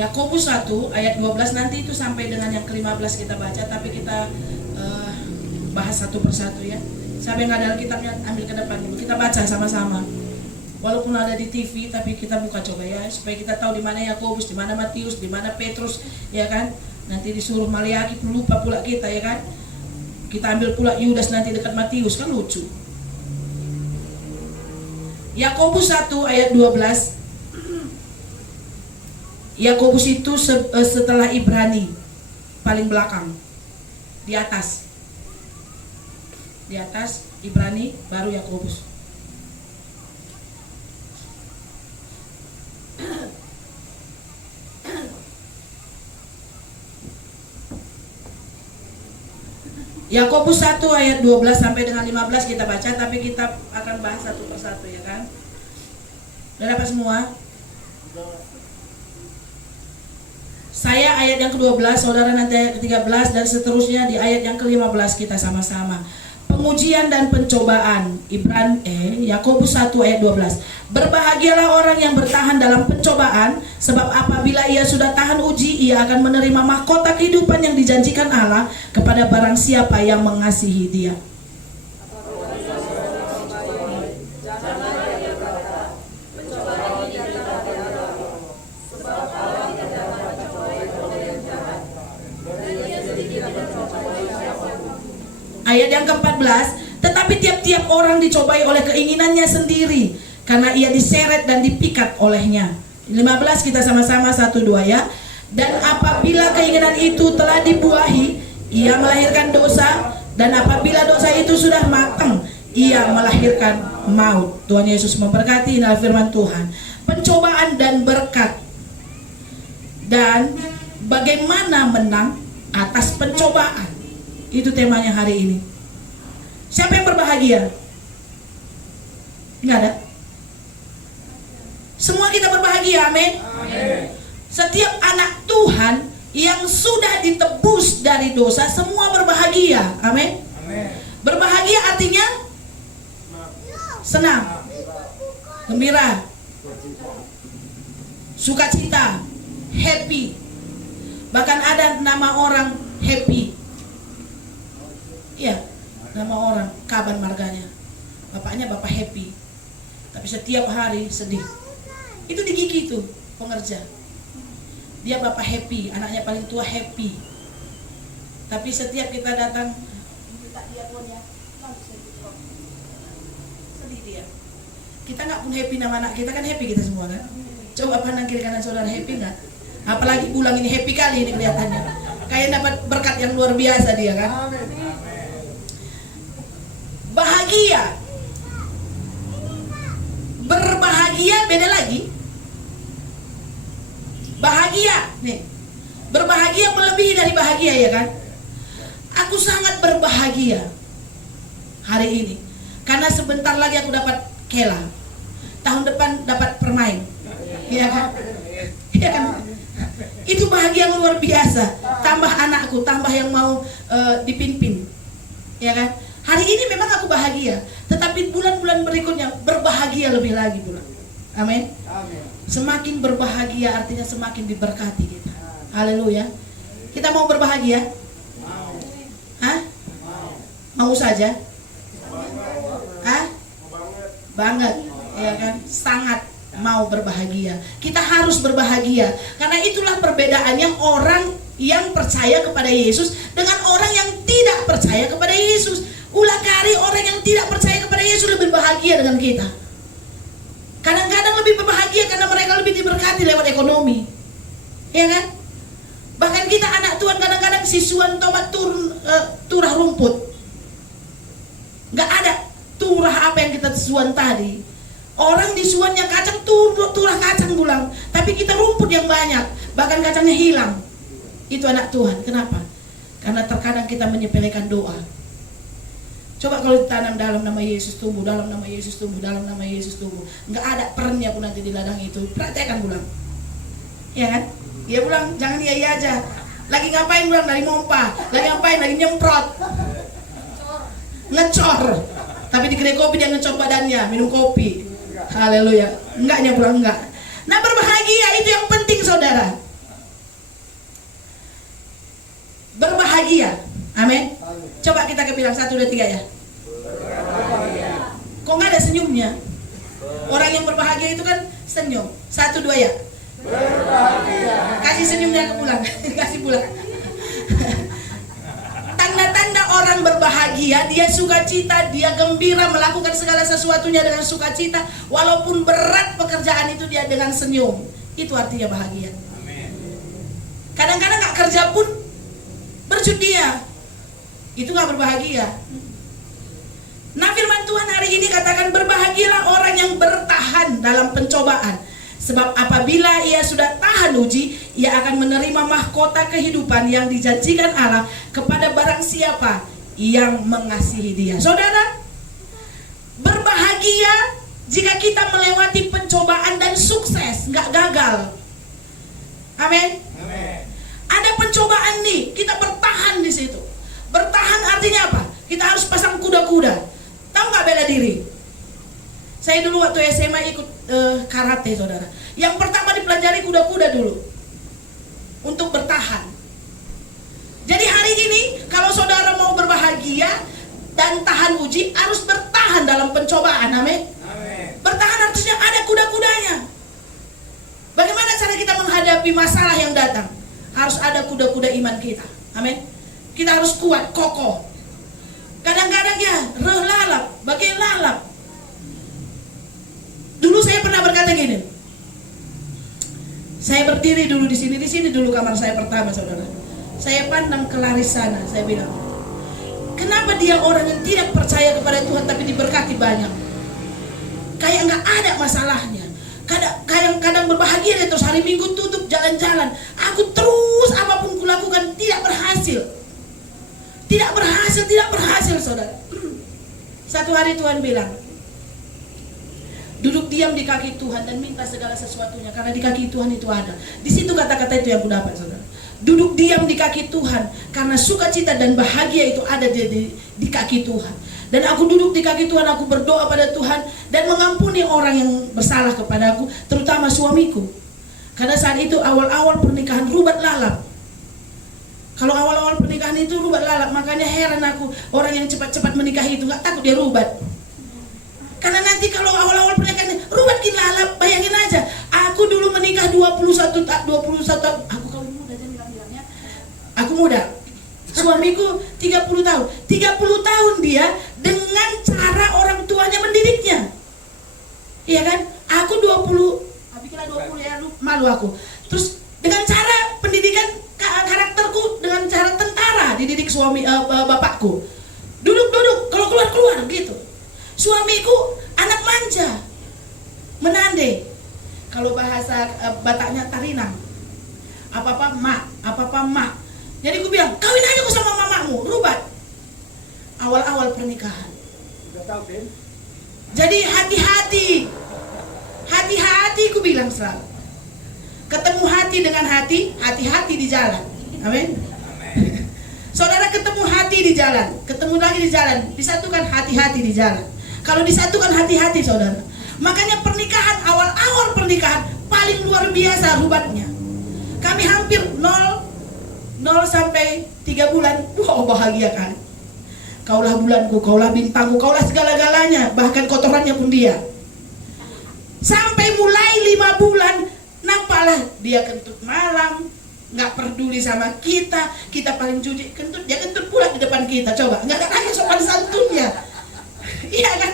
Yakobus 1 ayat 12, nanti itu sampai dengan yang ke-15 kita baca, tapi kita bahas satu persatu ya. Siapa yang ada kitabnya ambil ke depan dulu, kita baca sama-sama. Walaupun ada di TV, tapi kita buka coba ya, supaya kita tahu di mana Yakobus, di mana Matius, di mana Petrus, ya kan? Nanti disuruh Maliaki, lupa pula kita ya kan? Kita ambil pula Yudas nanti dekat Matius, kan lucu. Yakobus 1 ayat 12. Yakobus itu setelah Ibrani, paling belakang, di atas Ibrani baru Yakobus. Yakobus 1 ayat 12 sampai dengan 15 kita baca, tapi kita akan bahas satu persatu ya kan. Udah dapat semua? Saya ayat yang ke-12, saudara nanti ayat ke-13 dan seterusnya di ayat yang ke-15 kita sama-sama. Pengujian dan pencobaan, Yakobus 1 ayat 12. Berbahagialah orang yang bertahan dalam pencobaan, sebab apabila ia sudah tahan uji, ia akan menerima mahkota kehidupan yang dijanjikan Allah kepada barang siapa yang mengasihi Dia. Ayat yang ke-14, tetapi tiap-tiap orang dicobai oleh keinginannya sendiri, karena ia diseret dan dipikat olehnya. 15 kita sama-sama 1, 2 ya. Dan apabila keinginan itu telah dibuahi, ia melahirkan dosa, dan apabila dosa itu sudah matang, ia melahirkan maut. Tuhan Yesus memberkati. Inilah firman Tuhan. Pencobaan dan berkat, dan bagaimana menang atas pencobaan, itu temanya hari ini. Siapa yang berbahagia? Nggak ada. Semua kita berbahagia, amin. Setiap anak Tuhan yang sudah ditebus dari dosa, semua berbahagia, amin. Berbahagia artinya senang, gembira, sukacita, happy. Bahkan ada nama orang happy. Iya, nama orang Kaban marganya. Bapaknya bapak happy, tapi setiap hari sedih. Itu di Gigi tuh, pengerja. Dia bapak happy, anaknya paling tua happy. Tapi setiap kita datang, minta dia pun ya, sedih dia. Kita nggak pun happy nama anak kita, kan happy kita semua kan. Coba pandang kiri kanan saudara, happy nggak? Apalagi pulang ini happy kali ini kelihatannya. Kayak dapat berkat yang luar biasa dia kan. Bahagia, berbahagia beda lagi. Bahagia nih, berbahagia melebihi dari bahagia, ya kan? Aku sangat berbahagia hari ini karena sebentar lagi aku dapat kela, tahun depan dapat permain, ya kan? Ya kan? Itu bahagia yang luar biasa. Tambah anakku, tambah yang mau dipimpin, ya kan? Hari ini memang aku bahagia, tetapi bulan-bulan berikutnya berbahagia lebih lagi, bulan. Amin. Semakin berbahagia artinya semakin diberkati kita. Haleluya. Kita mau berbahagia? Hah? Mau saja? Hah? Banget, ya kan? Sangat mau berbahagia. Kita harus berbahagia, karena itulah perbedaannya orang yang percaya kepada Yesus dengan orang yang tidak percaya kepada Yesus. Ulang kali orang yang tidak percaya kepada Yesus lebih bahagia dengan kita. Kadang-kadang lebih berbahagia karena mereka lebih diberkati lewat ekonomi, ya kan? Bahkan kita anak Tuhan kadang-kadang sisuan tobat turah rumput, nggak ada turah apa yang kita suan tadi. Orang disuannya kacang turah kacang pulang, tapi kita rumput yang banyak, bahkan kacangnya hilang. Itu anak Tuhan. Kenapa? Karena terkadang kita menyepelekan doa. Coba kalau ditanam dalam nama Yesus tumbuh, dalam nama Yesus tumbuh, dalam nama Yesus tumbuh. Nggak ada perennya pun nanti di ladang itu. Praktekkan pulang, ya kan? Dia pulang, jangan iya aja. Lagi ngapain pulang? Dari mompa. Lagi ngapain? Lagi nyemprot, ngecor. Tapi di kedai kopi dia ngecor badannya, minum kopi. Haleluya. Enggaknya pulang enggak. Nah, berbahagia itu yang penting, saudara. Berbahagia. Amin. Coba kita bilang 1, 2, 3 ya. Kok nggak ada senyumnya? Orang yang berbahagia itu kan senyum. 1, 2 ya. Berbahagia. Kasih senyumnya ke pulang. Kasih pulang. Tanda-tanda orang berbahagia, dia sukacita, dia gembira, melakukan segala sesuatunya dengan sukacita, walaupun berat pekerjaan itu dia dengan senyum. Itu artinya bahagia. Kadang-kadang nggak kerja pun berjudia. Itu gak berbahagia. Nah, firman Tuhan hari ini katakan, berbahagialah orang yang bertahan dalam pencobaan, sebab apabila ia sudah tahan uji, ia akan menerima mahkota kehidupan yang dijanjikan Allah kepada barang siapa yang mengasihi dia. Saudara, berbahagia jika kita melewati pencobaan dan sukses, gak gagal. Amin. Ada pencobaan nih, kita bertahan di situ. Bertahan artinya apa? Kita harus pasang kuda-kuda. Tahu nggak bela diri? Saya dulu waktu SMA ikut karate, saudara. Yang pertama dipelajari kuda-kuda dulu untuk bertahan. Jadi hari ini kalau saudara mau berbahagia dan tahan uji, harus bertahan dalam pencobaan. Amin. Bertahan artinya ada kuda-kudanya. Bagaimana cara kita menghadapi masalah yang datang? Harus ada kuda-kuda iman kita. Amin. Kita harus kuat, kokoh. Kadang-kadang ya lalap, bagai lalap. Dulu saya pernah berkata gini. Saya berdiri dulu di sini dulu kamar saya pertama, saudara. Saya pandang ke Laris sana, saya bilang, kenapa dia orang yang tidak percaya kepada Tuhan tapi diberkati banyak? Kayak nggak ada masalahnya. Kadang berbahagia dia terus hari Minggu tutup jalan-jalan. Aku terus apapun kulakukan tidak berhasil. Tidak berhasil saudara. Satu hari Tuhan bilang, duduk diam di kaki Tuhan dan minta segala sesuatunya, karena di kaki Tuhan itu ada. Di situ kata-kata itu yang aku dapat, saudara. Duduk diam di kaki Tuhan, karena sukacita dan bahagia itu ada di kaki Tuhan. Dan aku duduk di kaki Tuhan, aku berdoa pada Tuhan dan mengampuni orang yang bersalah kepadaku, terutama suamiku. Karena saat itu awal-awal pernikahan rubat lalap. Kalau awal-awal pernikahan itu rubat lalap, makanya heran aku, orang yang cepat-cepat menikah itu nggak takut dia rubat. Karena nanti kalau awal-awal pernikahan rubat kin lalap, bayangin aja. Aku dulu menikah 21 tahun. Aku kalau muda aja bilang-bilangnya. Aku muda. Suamiku 30 tahun. 30 tahun dia dengan cara orang tuanya mendidiknya. Iya kan? Aku 20, kira 20 ya, malu aku. Terus dengan cara pendidikan karakterku dengan cara tentara dididik suami bapakku. Duduk, kalau keluar gitu. Suamiku anak manja, menande. Kalau bahasa Bataknya tarinang. Apa-apa mak. Jadi aku bilang, kawin aja aku sama mamamu, rubat. Awal-awal pernikahan. Jadi hati-hati aku bilang selalu. Ketemu hati dengan hati-hati di jalan. Amin. Saudara ketemu hati di jalan, ketemu lagi di jalan, disatukan hati-hati di jalan. Kalau disatukan hati-hati saudara, makanya pernikahan, awal-awal pernikahan paling luar biasa rubatnya. Kami hampir 0 sampai 3 bulan, bahagia kan. Kaulah bulanku, kaulah bintangku, kaulah segala-galanya, bahkan kotorannya pun dia. Sampai mulai 5 bulan, nampaklah dia kentut malam, nggak peduli sama kita paling jujur kentut, dia kentut pula di depan kita. Coba, nggak ada lagi sopan santunnya. Iya kan?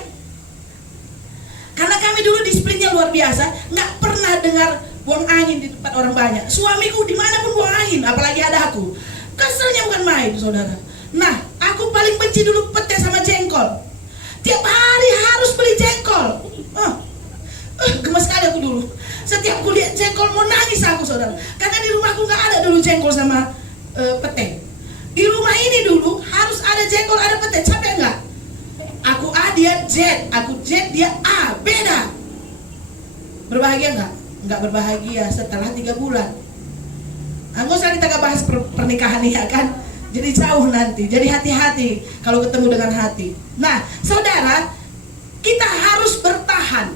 Karena kami dulu disiplinnya luar biasa, nggak pernah dengar buang angin di tempat orang banyak. Suamiku dimanapun buang angin, apalagi ada aku. Keselnya bukan main, saudara. Nah, aku paling benci dulu pete sama jengkol. Tiap hari harus beli jengkol. Gemes sekali aku dulu. Setiap aku lihat jengkol mau nangis aku, saudara. Karena di rumahku nggak ada dulu jengkol sama pete. Di rumah ini dulu harus ada jengkol, ada pete. Capek nggak? Aku A, dia Z. Aku Z, dia A. Beda. Berbahagia nggak? Nggak berbahagia setelah 3 bulan. Nggak usah kita bahas pernikahan ya kan? Jadi jauh nanti. Jadi hati-hati kalau ketemu dengan hati. Nah, saudara, kita harus bertahan.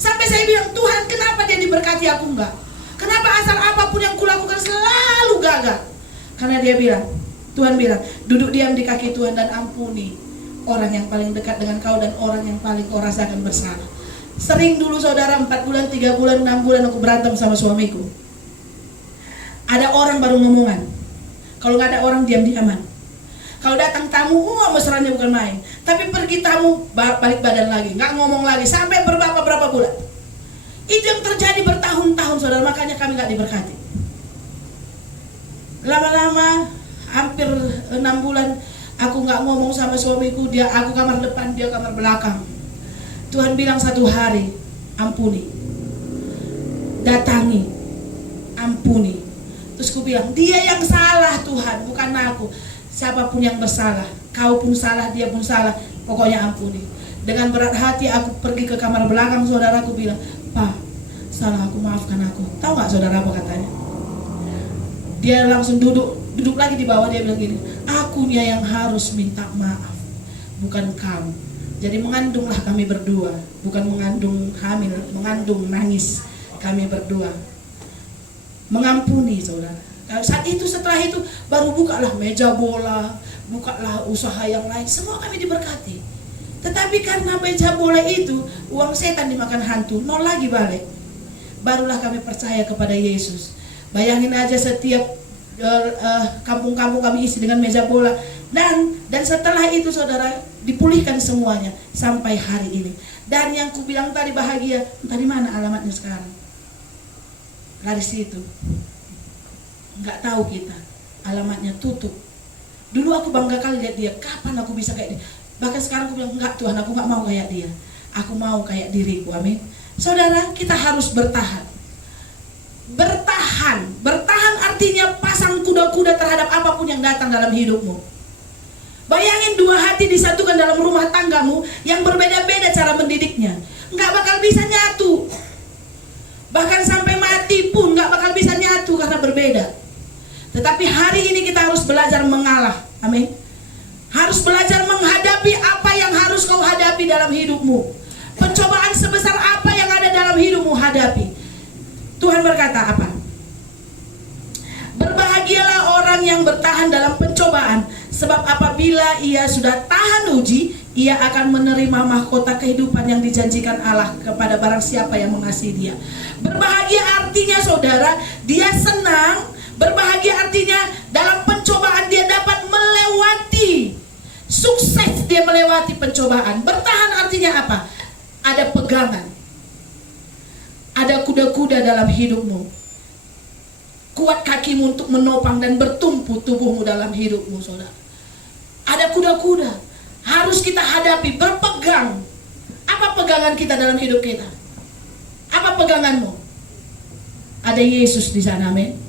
Sampai saya bilang, Tuhan kenapa dia diberkati aku enggak? Kenapa asal apapun yang kulakukan selalu gagal? Karena dia bilang, Tuhan bilang, duduk diam di kaki Tuhan dan ampuni orang yang paling dekat dengan kau dan orang yang paling kau rasakan bersalah. Sering dulu saudara 4 bulan, 3 bulan, 6 bulan aku berantem sama suamiku. Ada orang baru ngomongan. Kalau nggak ada orang diam-diaman. Kalau datang tamu, mesranya bukan main. Tapi pergi tamu, balik badan lagi, nggak ngomong lagi sampai berapa bulan. Itu yang terjadi bertahun-tahun, saudara. Makanya kami nggak diberkati. Lama-lama, hampir 6 bulan, aku nggak ngomong sama suamiku. Aku kamar depan, dia kamar belakang. Tuhan bilang satu hari, ampuni, datangi, ampuni. Terus aku bilang, dia yang salah Tuhan, bukan aku. Siapapun yang bersalah, kau pun salah, dia pun salah, pokoknya ampuni. Dengan berat hati aku pergi ke kamar belakang, saudaraku bilang, Pak, salah aku, maafkan aku. Tahu nggak saudara apa katanya? Dia langsung duduk lagi di bawah, dia bilang gini, akunya yang harus minta maaf, bukan kamu. Jadi mengandunglah kami berdua, bukan mengandung hamil, mengandung nangis kami berdua. Mengampuni saudara. Saat itu, setelah itu baru bukalah meja bola, bukalah usaha yang lain, semua kami diberkati. Tetapi karena meja bola itu uang setan dimakan hantu, 0 lagi balik. Barulah kami percaya kepada Yesus. Bayangin aja setiap kampung-kampung kami isi dengan meja bola, dan setelah itu saudara dipulihkan semuanya sampai hari ini. Dan yang ku bilang tadi bahagia, tadi mana alamatnya sekarang? Dari situ nggak tahu kita. alamatnya tutup. Dulu aku bangga kali lihat dia, kapan aku bisa kayak dia. Bahkan sekarang aku bilang, enggak Tuhan, aku gak mau kayak dia. Aku mau kayak diriku, amin. Saudara, kita harus bertahan. Bertahan artinya pasang kuda-kuda terhadap apapun yang datang dalam hidupmu. Bayangin dua hati disatukan dalam rumah tanggamu yang berbeda-beda cara mendidiknya. Nggak bakal bisa nyatu. Bahkan sampai mati pun nggak bakal bisa nyatu karena berbeda. Tetapi hari ini kita harus belajar mengalah, amin. Harus belajar menghadapi apa yang harus kau hadapi dalam hidupmu. Pencobaan sebesar apa yang ada dalam hidupmu, hadapi. Tuhan berkata apa? Berbahagialah orang yang bertahan dalam pencobaan, sebab apabila ia sudah tahan uji, ia akan menerima mahkota kehidupan yang dijanjikan Allah kepada barang siapa yang mengasihi dia. Berbahagia artinya saudara, dia senang. Berbahagia artinya dalam pencobaan dia dapat melewati. Sukses dia melewati pencobaan. Bertahan artinya apa? Ada pegangan. Ada kuda-kuda dalam hidupmu. Kuat kakimu untuk menopang dan bertumpu tubuhmu dalam hidupmu, saudara. Ada kuda-kuda. Harus kita hadapi, berpegang. Apa pegangan kita dalam hidup kita? Apa peganganmu? Ada Yesus di sana, amin.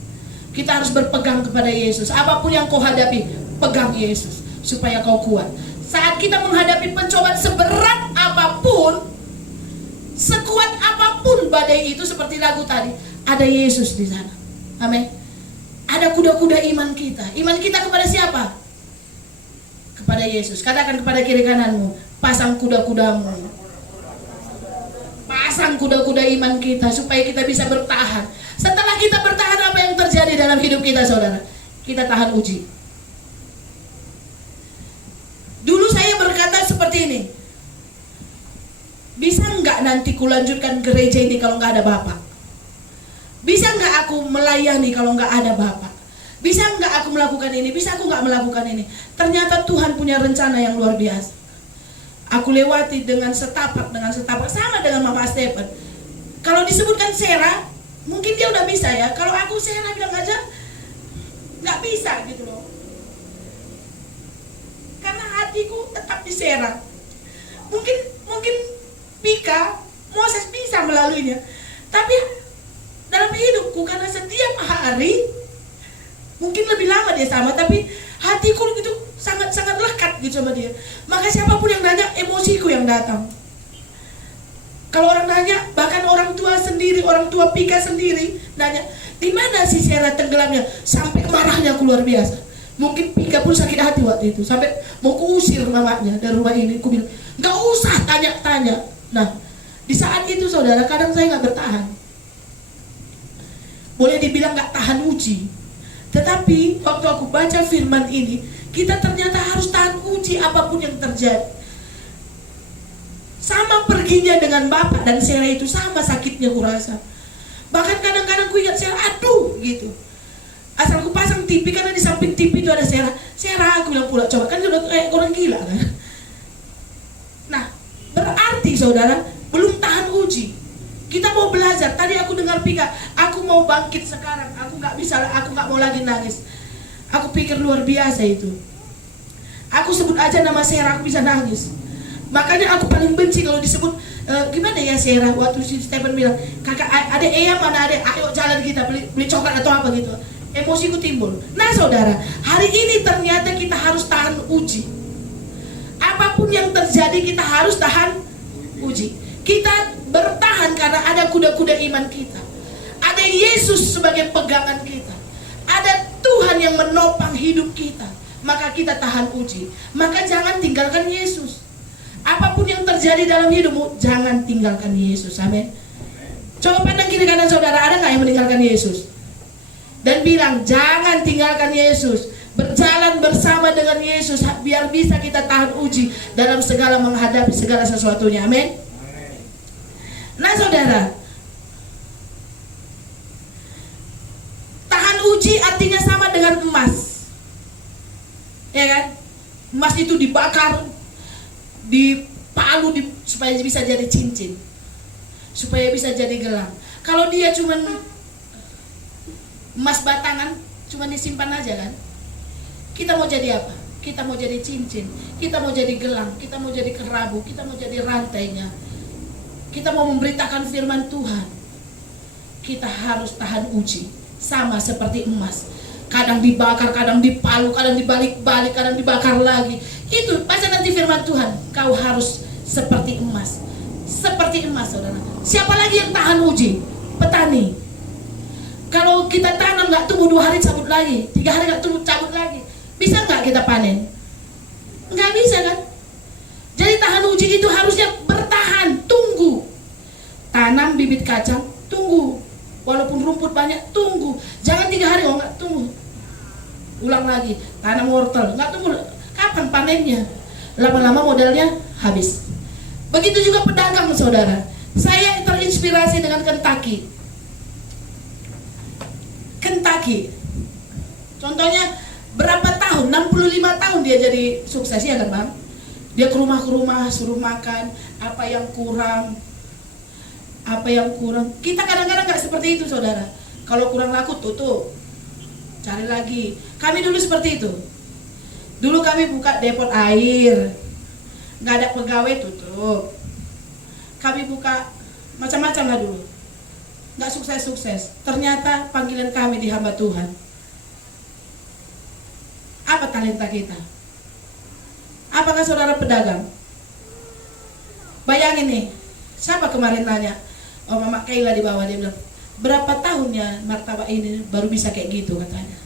Kita harus berpegang kepada Yesus. Apapun yang kau hadapi, pegang Yesus supaya kau kuat. Saat kita menghadapi pencobaan seberat apapun, sekuat apapun badai itu, seperti lagu tadi, ada Yesus di sana. Amin. Ada kuda-kuda iman kita. Iman kita kepada siapa? Kepada Yesus. Katakan kepada kiri kananmu, pasang kuda-kudamu. Pasang kuda-kuda iman kita supaya kita bisa bertahan. Setelah kita bertahan, apa yang terjadi dalam hidup kita, saudara? Kita tahan uji. Dulu saya berkata seperti ini, bisa nggak nanti kulanjutkan gereja ini kalau nggak ada Bapak? Bisa nggak aku melayani kalau nggak ada Bapak? Bisa nggak aku melakukan ini? Bisa aku nggak melakukan ini? Ternyata Tuhan punya rencana yang luar biasa. Aku lewati dengan setapak sama dengan Mama Stephen. Kalau disebutkan Sarah, mungkin dia udah bisa ya. Kalau aku Sarah bilang aja nggak bisa gitu loh. Karena hatiku tetap di Sarah. Mungkin Pika, Moses bisa melaluinya. Tapi dalam hidupku, karena setiap hari mungkin lebih lama dia sama, tapi hatiku gitu sangat-sangat lekat gitu sama dia. Maka siapapun yang nanya, emosiku yang datang. Kalau orang nanya, bahkan orang tua sendiri, orang tua Pika sendiri nanya, di mana si Sarah tenggelamnya? Sampai marahnya keluar biasa. Mungkin Pika pun sakit hati waktu itu, sampai mau kuusir mamanya dari rumah ini. Aku bilang, nggak usah tanya-tanya. Nah, di saat itu saudara, kadang saya nggak bertahan. Boleh dibilang nggak tahan uji. Tetapi waktu aku baca firman ini, kita ternyata harus tahan uji apapun yang terjadi. Sama perginya dengan Bapak dan Sarah itu sama sakitnya kurasa. Bahkan kadang-kadang ku ingat Sarah, aduh gitu. Asal aku pasang TV, karena di samping TV itu ada Sarah. Sarah, aku bilang pula, coba kan dia udah kayak orang gila kan. Nah, berarti saudara belum tahan uji. Kita mau belajar. Tadi aku dengar Pika, aku mau bangkit sekarang. Aku nggak bisa, aku nggak mau lagi nangis. Aku pikir luar biasa itu. Aku sebut aja nama Sarah, aku bisa nangis. Makanya aku paling benci kalau disebut gimana ya Sarah. Waktu si Stephen bilang, kakak ada Eyam mana ada, ayo jalan kita beli coklat atau apa gitu. Emosiku timbul. Nah saudara, hari ini ternyata kita harus tahan uji. Apapun yang terjadi kita harus tahan uji. Kita bertahan karena ada kuda-kuda iman kita. Ada Yesus sebagai pegangan kita. Ada Tuhan yang menopang hidup kita. Maka kita tahan uji. Maka jangan tinggalkan Yesus. Apapun yang terjadi dalam hidupmu, jangan tinggalkan Yesus. Amin. Coba pandang kiri kanan saudara, ada nggak yang meninggalkan Yesus? Dan bilang, jangan tinggalkan Yesus. Berjalan bersama dengan Yesus biar bisa kita tahan uji dalam segala menghadapi segala sesuatunya. Amin. Nah saudara, tahan uji artinya sama dengan emas. Ya kan? Emas itu dibakar, dipalu supaya bisa jadi cincin, supaya bisa jadi gelang. Kalau dia cuman emas batangan, cuma disimpan aja kan, Kita mau jadi apa? Kita mau jadi cincin, kita mau jadi gelang, kita mau jadi kerabu, kita mau jadi rantainya. Kita mau memberitakan firman Tuhan. Kita harus tahan uji, sama seperti emas. Kadang dibakar, kadang dipalu, kadang dibalik-balik, kadang dibakar lagi. Itu baca nanti firman Tuhan. Kau harus seperti emas. Seperti emas, saudara. Siapa lagi yang tahan uji? Petani. Kalau kita tanam nggak tumbuh 2 hari cabut lagi, 3 hari nggak tumbuh cabut lagi, bisa nggak kita panen? Nggak bisa kan? Jadi tahan uji itu harusnya bertahan, tunggu. Tanam bibit kacang, tunggu. Walaupun rumput banyak, tunggu. Jangan 3 hari, oh nggak tunggu. Ulang lagi, tanam wortel, nggak tunggu. Kapan panennya? Lama-lama modalnya habis. Begitu juga pedagang, saudara. Saya terinspirasi dengan Kentucky. Contohnya berapa tahun? 65 tahun dia jadi sukses, ya kan Bang? Dia ke rumah suruh makan apa yang kurang. Kita kadang-kadang nggak seperti itu, saudara. Kalau kurang laku tutup, cari lagi. Kami dulu seperti itu. Dulu kami buka depot air, nggak ada pegawai, tutup. Kami buka macam-macam lah dulu, nggak sukses. Ternyata panggilan kami di hamba Tuhan. Apa talenta kita? Apakah saudara pedagang? Bayangin nih, siapa kemarin nanya? Oh, Mama Kaila di bawah, dia bilang, berapa tahunnya martabak ini baru bisa kayak gitu katanya.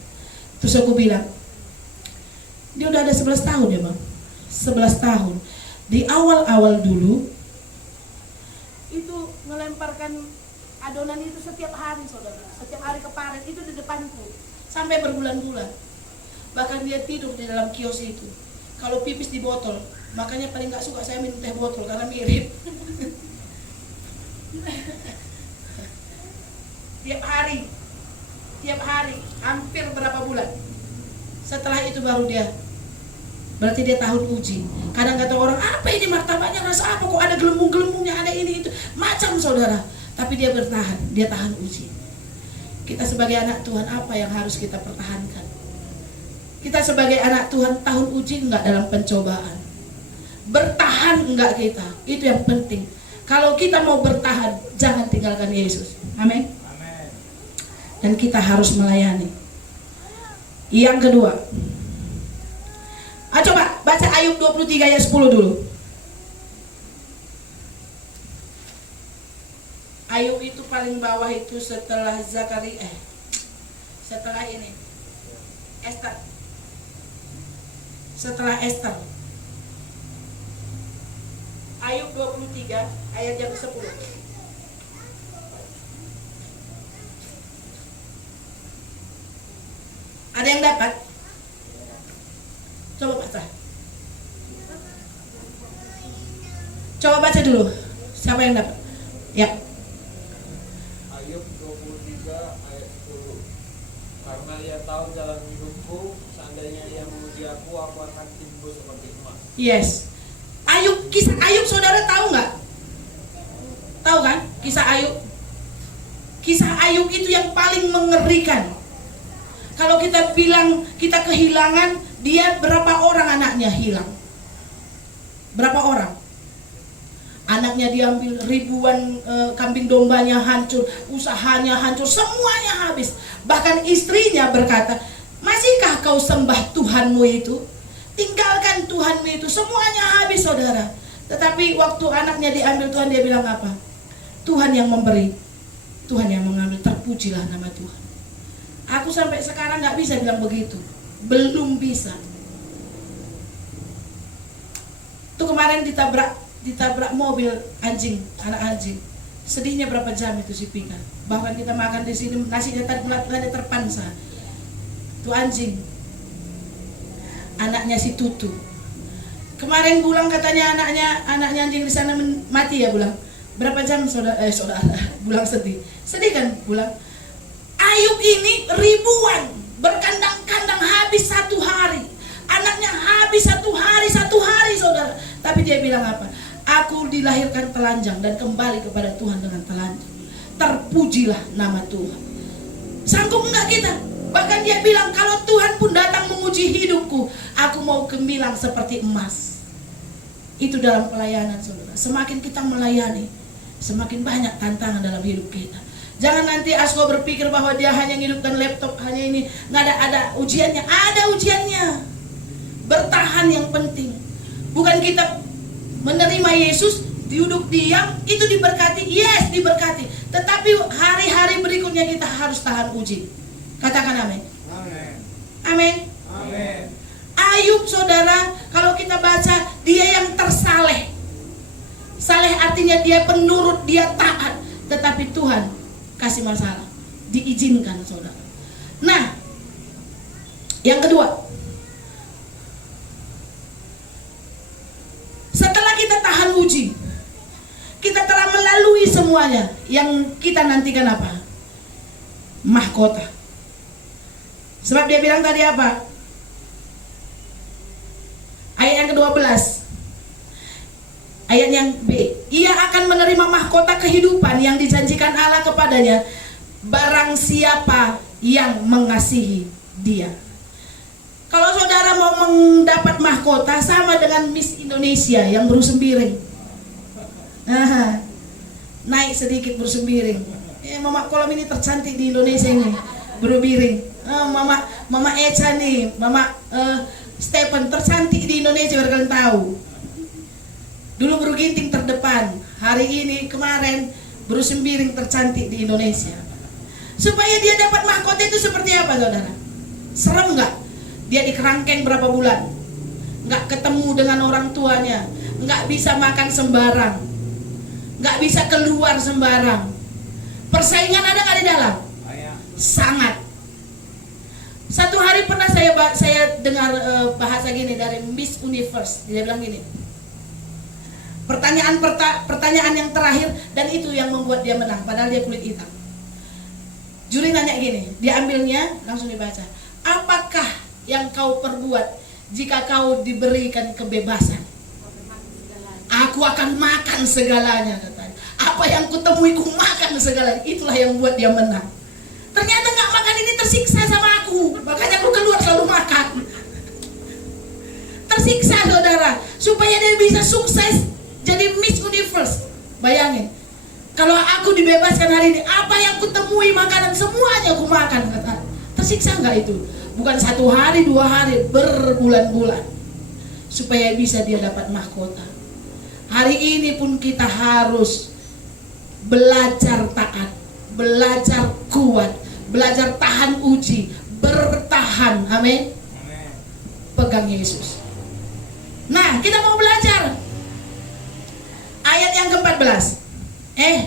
Terus aku bilang, dia udah ada 11 tahun ya Bang. 11 tahun. Di awal-awal dulu itu melemparkan adonan itu setiap hari, saudara. Setiap hari ke paret itu di depanku sampai berbulan-bulan. Bahkan dia tidur di dalam kios itu. Kalau pipis di botol, makanya paling nggak suka saya minum teh botol karena mirip. Tiap hari, hampir berapa bulan. Setelah itu baru dia, berarti dia tahun uji. Kadang kata orang, apa ini martabaknya rasa apa? Kok ada gelembung-gelembungnya, ada ini itu. Macam saudara. Tapi dia bertahan, dia tahan uji. Kita sebagai anak Tuhan, apa yang harus kita pertahankan? Kita sebagai anak Tuhan, tahun uji enggak dalam pencobaan? Bertahan enggak kita? Itu yang penting. Kalau kita mau bertahan, jangan tinggalkan Yesus. Amin. Dan kita harus melayani. Yang kedua, coba baca Ayub 23 ayat 10 dulu. Ayub itu paling bawah itu setelah Zakaria, setelah ini Esther. Setelah Esther. Ayub 23 ayat yang 10. Ada yang dapat? Coba baca. Coba baca dulu. Siapa yang dapat? Ya. Ayub 23 ayat 10. Karena ia tahu jalan hidupku, seandainya ia memuji aku akan timbul seperti emas. Yes. Ayub, kisah Ayub saudara tahu nggak? Tahu kan? Kisah Ayub. Kisah Ayub itu yang paling mengerikan. Kalau kita bilang kita kehilangan, dia berapa orang anaknya hilang? Berapa orang? Anaknya diambil, ribuan kambing dombanya hancur, usahanya hancur, semuanya habis. Bahkan istrinya berkata, masihkah kau sembah Tuhanmu itu? Tinggalkan Tuhanmu itu, semuanya habis saudara. Tetapi waktu anaknya diambil Tuhan, dia bilang apa? Tuhan yang memberi, Tuhan yang mengambil, terpujilah nama Tuhan. Aku sampai sekarang gak bisa bilang begitu. Belum bisa. Tuh kemarin ditabrak mobil anjing, anak anjing. Sedihnya berapa jam itu si Pika. Bahkan kita makan di sini nasinya tadi terpansa. Tuh anjing. Anaknya si Tutu. Kemarin pulang katanya anaknya anjing di sana mati ya pulang. Berapa jam saudara pulang sedih. Sedih kan pulang. Ayub ini ribuan, berkandang-kandang habis 1 hari. Anaknya habis 1 hari saudara. Tapi dia bilang apa? Aku dilahirkan telanjang dan kembali kepada Tuhan dengan telanjang. Terpujilah nama Tuhan. Sanggup enggak kita? Bahkan dia bilang, kalau Tuhan pun datang menguji hidupku, aku mau gemilang seperti emas. Itu dalam pelayanan, saudara. Semakin kita melayani, semakin banyak tantangan dalam hidup kita. Jangan nanti Asko berpikir bahwa dia hanya ngidupkan laptop, hanya ini, nggak ada ujiannya. Ada ujiannya. Bertahan yang penting. Bukan kita menerima Yesus, duduk diam, itu diberkati. Yes, diberkati. Tetapi hari-hari berikutnya kita harus tahan uji. Katakan amin. Amin. Amin. Amin. Ayub, saudara, kalau kita baca, dia yang tersaleh. Saleh artinya dia penurut, dia taat. Tetapi Tuhan kasih masalah, diizinkan, saudara. Nah, yang kedua, setelah kita tahan uji, kita telah melalui semuanya. Yang kita nantikan apa? Mahkota. Sebab dia bilang tadi apa? Ayat yang ke-12, ayat yang B, ia akan menerima mahkota kehidupan yang dijanjikan Allah kepadanya, barang siapa yang mengasihi dia. Kalau saudara mau mendapat mahkota, sama dengan Miss Indonesia yang berusembiring. Naik sedikit berusembiring. Mama Kolam ini tercantik di Indonesia ini, berubiring. Mama Echa nih, Mama Stephen tercantik di Indonesia, biar kalian tahu. Dulu Bro Ginting terdepan, hari ini kemarin Bro Sembiring tercantik di Indonesia. Supaya dia dapat mahkota itu seperti apa, saudara? Serem nggak? Dia di kerangkeng berapa bulan, nggak ketemu dengan orang tuanya, nggak bisa makan sembarang, nggak bisa keluar sembarang. Persaingan ada nggak di dalam? Sangat. Satu hari pernah saya dengar bahasa gini dari Miss Universe. Dia bilang gini, pertanyaan yang terakhir, dan itu yang membuat dia menang, padahal dia kulit hitam. Juri nanya gini, dia ambilnya langsung dibaca. Apakah yang kau perbuat jika kau diberikan kebebasan? Aku akan makan segalanya, katanya. Apa yang kutemui ku makan segalanya. Itulah yang buat dia menang. Ternyata nggak makan ini tersiksa sama aku, makanya aku keluar selalu makan. Tersiksa, saudara, supaya dia bisa sukses jadi Miss Universe. Bayangin, kalau aku dibebaskan hari ini, apa yang kutemui makanan semuanya aku makan, kata. Tersiksa nggak itu? Bukan 1 hari, 2 hari, berbulan-bulan, supaya bisa dia dapat mahkota. Hari ini pun kita harus belajar taat, belajar kuat, belajar tahan uji, bertahan. Amin. Pegang Yesus. Nah, kita mau belajar ayat yang ke-14.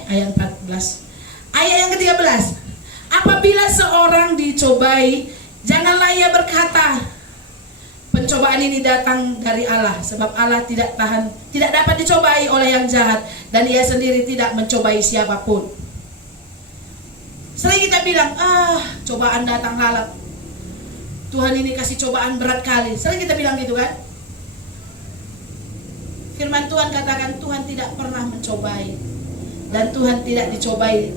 Ayat 14. Ayat yang ke-13. Apabila seorang dicobai, janganlah ia berkata, pencobaan ini datang dari Allah, sebab Allah tidak dapat dicobai oleh yang jahat, dan ia sendiri tidak mencobai siapapun. Sering kita bilang, cobaan datang lalat, Tuhan ini kasih cobaan berat kali. Sering kita bilang gitu kan? Firman Tuhan katakan, Tuhan tidak pernah mencobai, dan Tuhan tidak dicobai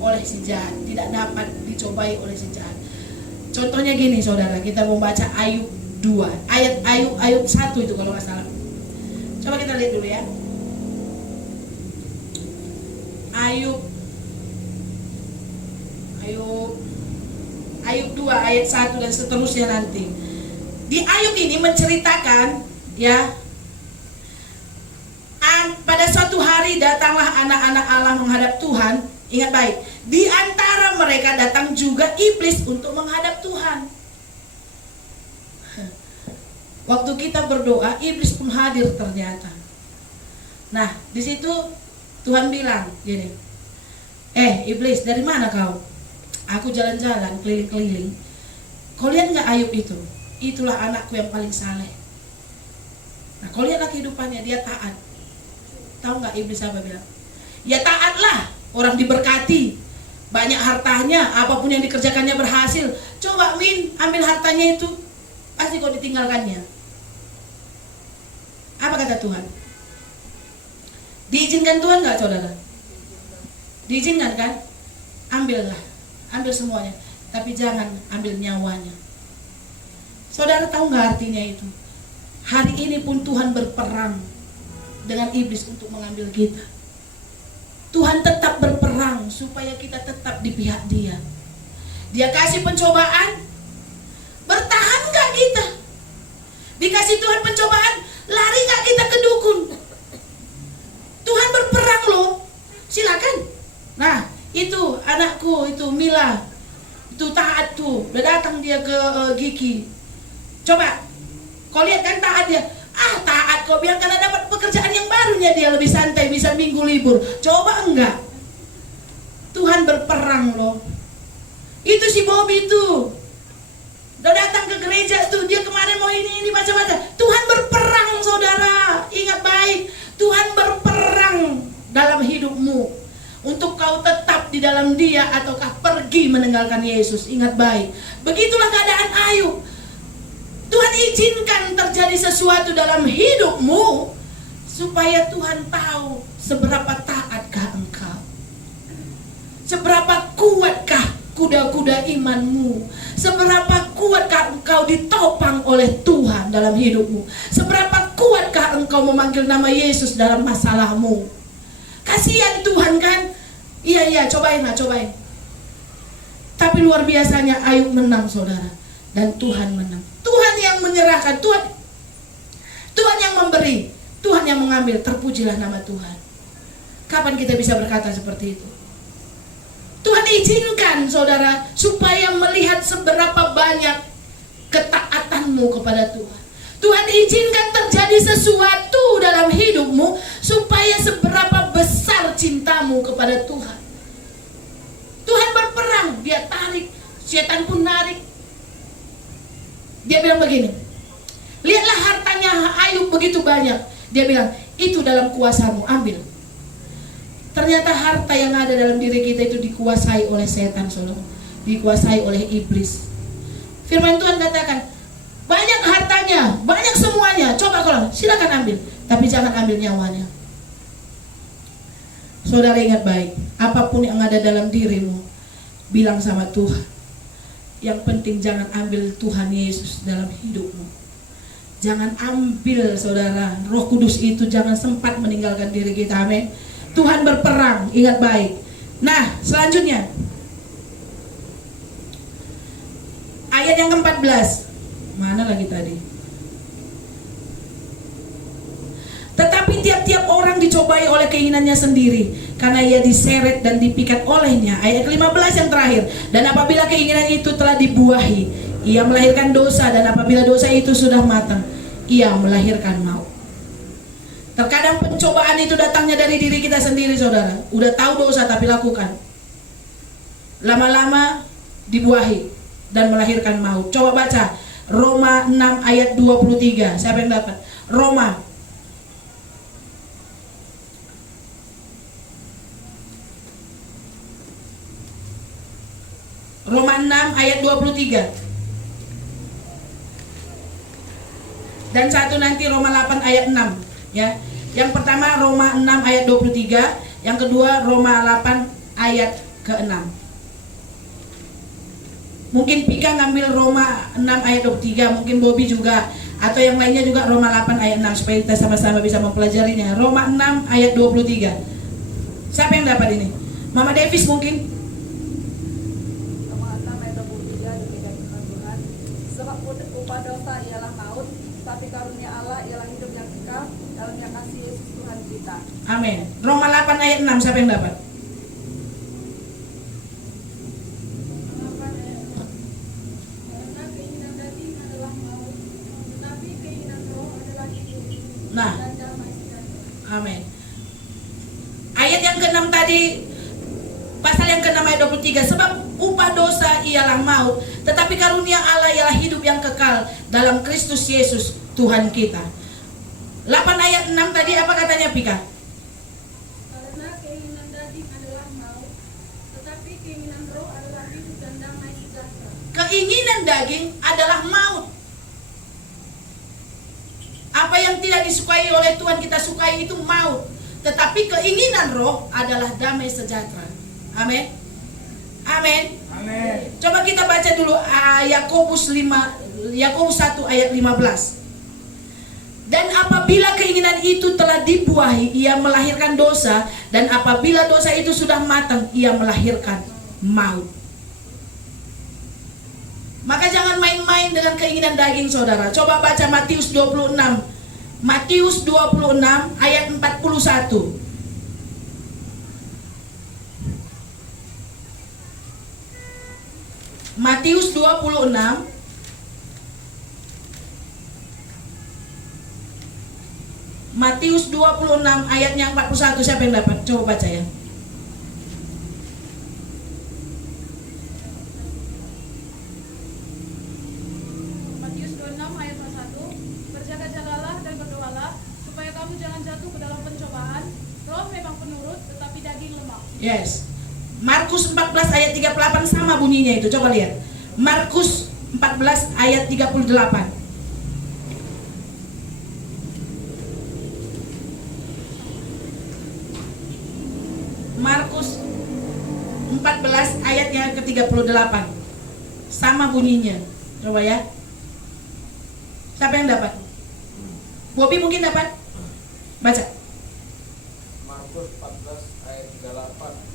oleh si jahat, tidak dapat dicobai oleh si jahat. Contohnya gini, saudara, kita mau baca Ayub 2, Ayub 1 itu kalau nggak salah. Coba kita lihat dulu ya. Ayub 2 ayat 1 dan seterusnya nanti. Di Ayub ini menceritakan ya, pada suatu hari datanglah anak-anak Allah menghadap Tuhan. Ingat baik, di antara mereka datang juga iblis untuk menghadap Tuhan. Waktu kita berdoa, iblis pun hadir ternyata. Nah, di situ Tuhan bilang gini, iblis, dari mana kau? Aku jalan-jalan, keliling-keliling. Kau lihat nggak Ayub itu? Itulah anakku yang paling saleh. Nah, kau lihatlah kehidupannya, dia taat. Tahu nggak iblis apa bilang? Ya taatlah, orang diberkati, banyak hartanya, apapun yang dikerjakannya berhasil. Coba ambil hartanya itu, pasti kau ditinggalkannya. Apa kata Tuhan? Diizinkan Tuhan nggak, saudara? Diizinkan kan? Ambil semuanya. tapi jangan ambil nyawanya. Saudara tahu nggak artinya itu? Hari ini pun Tuhan berperang dengan iblis untuk mengambil kita. Tuhan tetap berperang supaya kita tetap di pihak Dia. Dia kasih pencobaan, bertahan nggak kita? Dikasih Tuhan pencobaan, lari nggak kita ke dukun? Tuhan berperang loh, silakan. Nah, itu anakku, itu Mila, itu taat tuh, udah datang dia ke Giki. Coba, kau lihat kan taat dia. Taat kau bilang karena dapat pekerjaan yang barunya dia lebih santai, bisa minggu libur. Coba enggak? Tuhan berperang loh. Itu si Bobby tuh, udah datang ke gereja tuh, dia kemarin mau ini macam-macam. Tuhan berperang saudara, ingat baik. Tuhan berperang dalam hidupmu untuk kau tetap di dalam Dia ataukah pergi meninggalkan Yesus. Ingat baik. Begitulah keadaan Ayub. Tuhan izinkan terjadi sesuatu dalam hidupmu supaya Tuhan tahu seberapa taatkah engkau, seberapa kuatkah kuda-kuda imanmu, seberapa kuatkah engkau ditopang oleh Tuhan dalam hidupmu, seberapa kuatkah engkau memanggil nama Yesus dalam masalahmu. Kasihan Tuhan kan? Iya, cobain. Tapi luar biasanya Ayub menang saudara, dan Tuhan menang. Tuhan yang menyerahkan, Tuhan yang memberi, Tuhan yang mengambil. Terpujilah nama Tuhan. Kapan kita bisa berkata seperti itu? Tuhan izinkan saudara supaya melihat seberapa banyak ketaatanmu kepada Tuhan. Tuhan izinkan terjadi sesuatu dalam hidupmu supaya seberapa besar cintamu kepada Tuhan. Tuhan berperang, Dia tarik, setan pun narik. Dia bilang begini, lihatlah hartanya Ayub begitu banyak. Dia bilang, itu dalam kuasamu, ambil. Ternyata harta yang ada dalam diri kita itu dikuasai oleh setan, saudara. Dikuasai oleh iblis. Firman Tuhan katakan, banyak hartanya, banyak semuanya. Coba kalau silakan ambil, tapi jangan ambil nyawanya. Saudara ingat baik, apapun yang ada dalam dirimu, bilang sama Tuhan. Yang penting jangan ambil Tuhan Yesus dalam hidupmu. Jangan ambil saudara, Roh Kudus itu jangan sempat meninggalkan diri kita. Amin. Tuhan berperang, ingat baik. Nah, selanjutnya ayat yang ke-14. Mana lagi tadi? Tetapi tiap-tiap orang dicobai oleh keinginannya sendiri, karena ia diseret dan dipikat olehnya. Ayat ke-15 yang terakhir. Dan apabila keinginan itu telah dibuahi, ia melahirkan dosa. Dan apabila dosa itu sudah matang, ia melahirkan maut. Terkadang pencobaan itu datangnya dari diri kita sendiri saudara. Udah tahu dosa tapi lakukan. Lama-lama dibuahi dan melahirkan maut. Coba baca Roma 6 ayat 23. Siapa yang dapat? Roma 6 ayat 23. Dan satu nanti Roma 8 ayat 6 ya. Yang pertama Roma 6 ayat 23, yang kedua Roma 8 ayat ke-6. Mungkin Pika ngambil Roma 6 ayat 23, mungkin Bobby juga, atau yang lainnya juga Roma 8 ayat 6 supaya kita sama-sama bisa mempelajarinya. Roma 6 ayat 23. Siapa yang dapat ini? Mama Davis mungkin? Roma 6 ayat 23 demikian firman Tuhan. Sebab upah dosa ialah maut, tapi karunia Allah ialah hidup yang kekal dalam yang kasih Yesus Tuhan kita. Amin. Roma 8 ayat 6, siapa yang dapat? Karena keinginan daging adalah maut, tetapi keinginan roh adalah hidup Nah, dan damai sejahtera. amin. Ayat yang ke-6 tadi, pasal yang ke-6 ayat 23. Sebab upah dosa ialah maut, tetapi karunia Allah ialah hidup yang kekal dalam Kristus Yesus Tuhan kita. 8 ayat 6 tadi apa katanya Pika? Karena keinginan daging adalah maut, tetapi keinginan roh adalah hidup dan damai sejahtera. Keinginan daging adalah maut. Apa yang tidak disukai oleh Tuhan kita sukai itu maut. Tetapi keinginan roh adalah damai sejahtera. Amin. amin. Amin. Coba kita baca dulu Yakobus 1 ayat 15. Dan apabila keinginan itu telah dibuahi, ia melahirkan dosa, dan apabila dosa itu sudah matang, ia melahirkan maut. Maka jangan main-main dengan keinginan daging, saudara. Coba baca Matius 26. Matius 26 ayat 41. Matius 26 Matius 26 ayatnya 41. Siapa yang dapat? Coba baca ya. Matius 26 ayat 41. Berjaga-jagalah dan berdoalah supaya kamu jangan jatuh ke dalam pencobaan. Roh memang penurut tetapi daging lemah. Yes. Markus 14 ayat 38 sama bunyinya itu. Coba lihat. Markus 14 ayat 38. Markus 14 ayatnya ke-38. Sama bunyinya. Coba ya. Siapa yang dapat? Bobi mungkin dapat? Baca. Markus 14 ayat 38.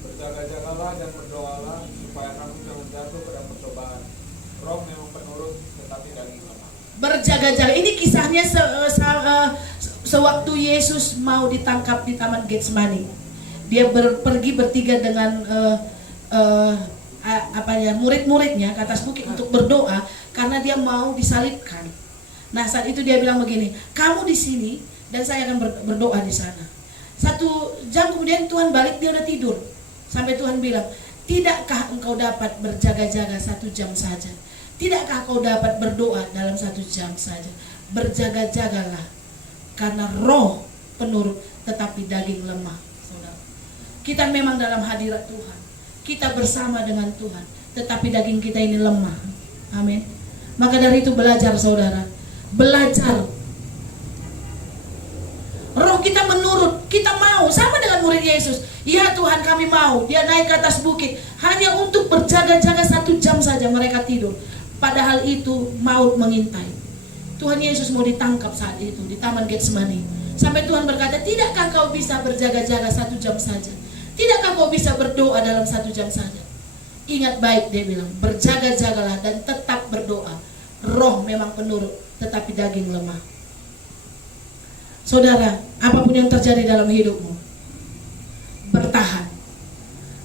Berjaga-jagalah dan berdoalah supaya kamu jangan jatuh ke dalam percobaan. Roh memang penurut tetapi daging lemah. Berjaga-jaga. Ini kisahnya sewaktu Yesus mau ditangkap di Taman Getsemani. Dia pergi bertiga dengan murid-muridnya ke atas bukit untuk berdoa karena dia mau disalibkan. Nah, saat itu dia bilang begini, kamu di sini dan saya akan berdoa di sana. 1 jam kemudian Tuhan balik, dia udah tidur. Sampai Tuhan bilang, tidakkah engkau dapat berjaga-jaga 1 jam saja? Tidakkah kau dapat berdoa dalam 1 jam saja? Berjaga-jagalah, karena roh penurut tetapi daging lemah. Saudara, kita memang dalam hadirat Tuhan, kita bersama dengan Tuhan, tetapi daging kita ini lemah. Amin. Maka dari itu belajar, saudara, belajar. Roh kita menurut, kita mau sama dengan murid Yesus. Ya Tuhan, kami mau. Dia naik ke atas bukit hanya untuk berjaga-jaga 1 jam saja, mereka tidur. Padahal itu maut mengintai. Tuhan Yesus mau ditangkap saat itu di Taman Getsemani. Sampai Tuhan berkata, tidakkah kau bisa berjaga-jaga 1 jam saja? Tidakkah kau bisa berdoa dalam 1 jam saja? Ingat baik, dia bilang, berjaga-jagalah dan tetap berdoa. Roh memang penurut, tetapi daging lemah. Saudara, apapun yang terjadi dalam hidupmu, bertahan.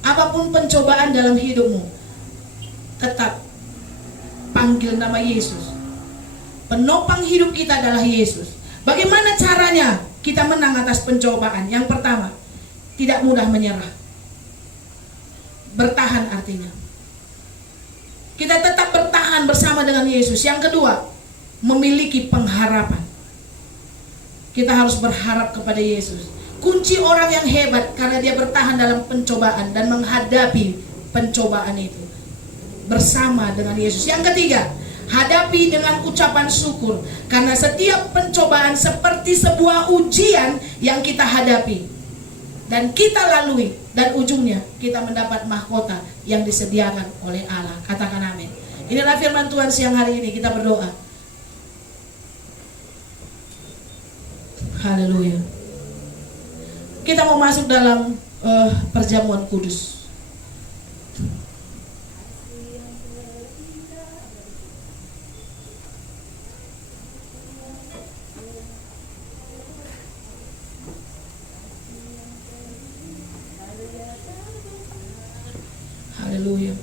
Apapun pencobaan dalam hidupmu, tetap panggil nama Yesus. Penopang hidup kita adalah Yesus. Bagaimana caranya kita menang atas pencobaan? Yang pertama, tidak mudah menyerah. Bertahan artinya kita tetap bertahan bersama dengan Yesus. Yang kedua, memiliki pengharapan. Kita harus berharap kepada Yesus. Kunci orang yang hebat karena dia bertahan dalam pencobaan dan menghadapi pencobaan itu bersama dengan Yesus. Yang ketiga, hadapi dengan ucapan syukur karena setiap pencobaan seperti sebuah ujian yang kita hadapi dan kita lalui, dan ujungnya kita mendapat mahkota yang disediakan oleh Allah. Katakan amin. Inilah firman Tuhan siang hari ini. Kita berdoa. Haleluya. Kita mau masuk dalam perjamuan kudus. Haleluya.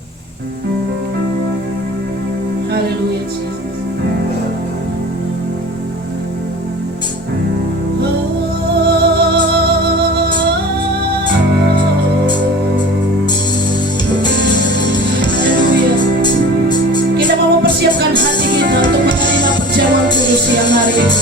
Haleluya, Jesus. Haleluya. Kita mau mempersiapkan hati kita untuk menerima perjamuan kudus siang hari ini.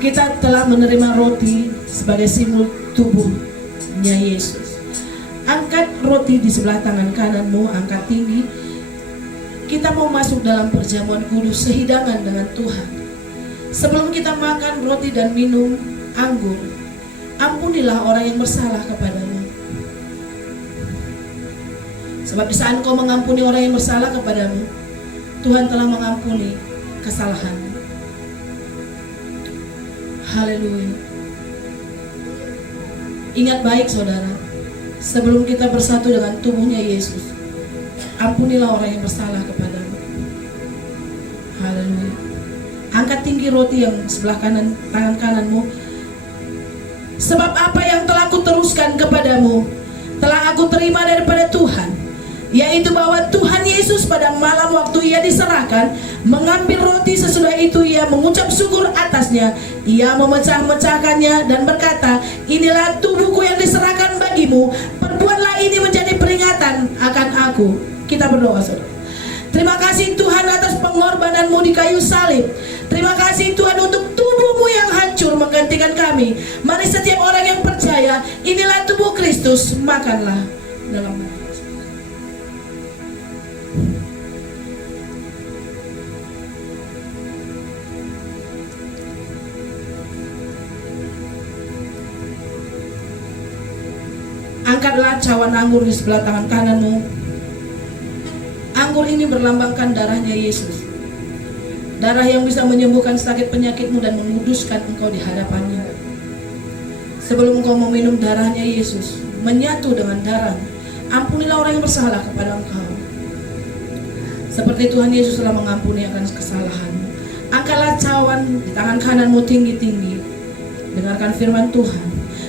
kita telah menerima roti sebagai simbol tubuhnya Yesus. Angkat roti di sebelah tangan kananmu, angkat tinggi. Kita mau masuk dalam perjamuan kudus, sehidangan dengan Tuhan. Sebelum kita makan roti dan minum anggur, ampunilah orang yang bersalah kepadamu. Sebab di saat engkau mengampuni orang yang bersalah kepadamu, Tuhan telah mengampuni kesalahanmu. Haleluya. Ingat baik saudara, sebelum kita bersatu dengan tubuhnya Yesus, ampunilah orang yang bersalah kepadamu. Haleluya. Angkat tinggi roti yang sebelah kanan, tangan kananmu. Sebab apa yang telah kuteruskan kepadamu telah aku terima daripada Tuhan, yaitu bahwa Tuhan Yesus pada malam waktu ia diserahkan, mengambil roti, sesudah itu ia mengucap syukur atasnya, ia memecah-mecahkannya dan berkata, inilah tubuhku yang diserahkan bagimu, perbuatlah ini menjadi peringatan akan aku. Kita berdoa saudara. Terima kasih Tuhan atas pengorbananmu di kayu salib. Terima kasih Tuhan untuk tubuhmu yang hancur menggantikan kami. Mari setiap orang yang percaya, inilah tubuh Kristus, makanlah dalam nama Yesus. Angkatlah cawan anggur di sebelah tangan kananmu. Anggur ini berlambangkan darahnya Yesus. Darah yang bisa menyembuhkan sakit penyakitmu dan menguduskan engkau di hadapannya. Sebelum engkau meminum darahnya Yesus, menyatu dengan darah, ampunilah orang yang bersalah kepada engkau, seperti Tuhan Yesus telah mengampuni akan kesalahanmu. Angkatlah cawan di tangan kananmu tinggi-tinggi. Dengarkan firman Tuhan.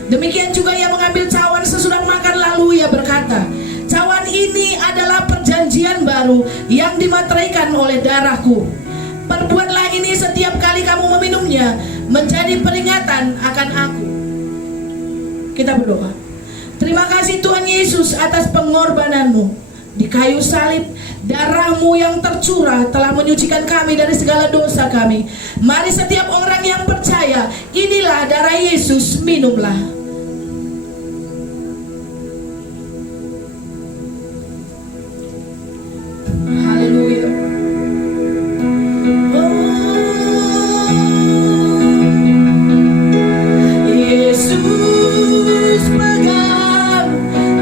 Demikian juga ia mengambil cawan sesudah makan, lalu ia berkata, cawan ini adalah perjanjian baru yang dimateraikan oleh darahku. Perbuatlah ini setiap kali kamu meminumnya, menjadi peringatan akan aku. Kita berdoa. Terima kasih Tuhan Yesus atas pengorbananmu di kayu salib. Darahmu yang tercurah telah menyucikan kami dari segala dosa kami. Mari setiap orang yang percaya, inilah darah Yesus, minumlah. Haleluya. Yesus pegang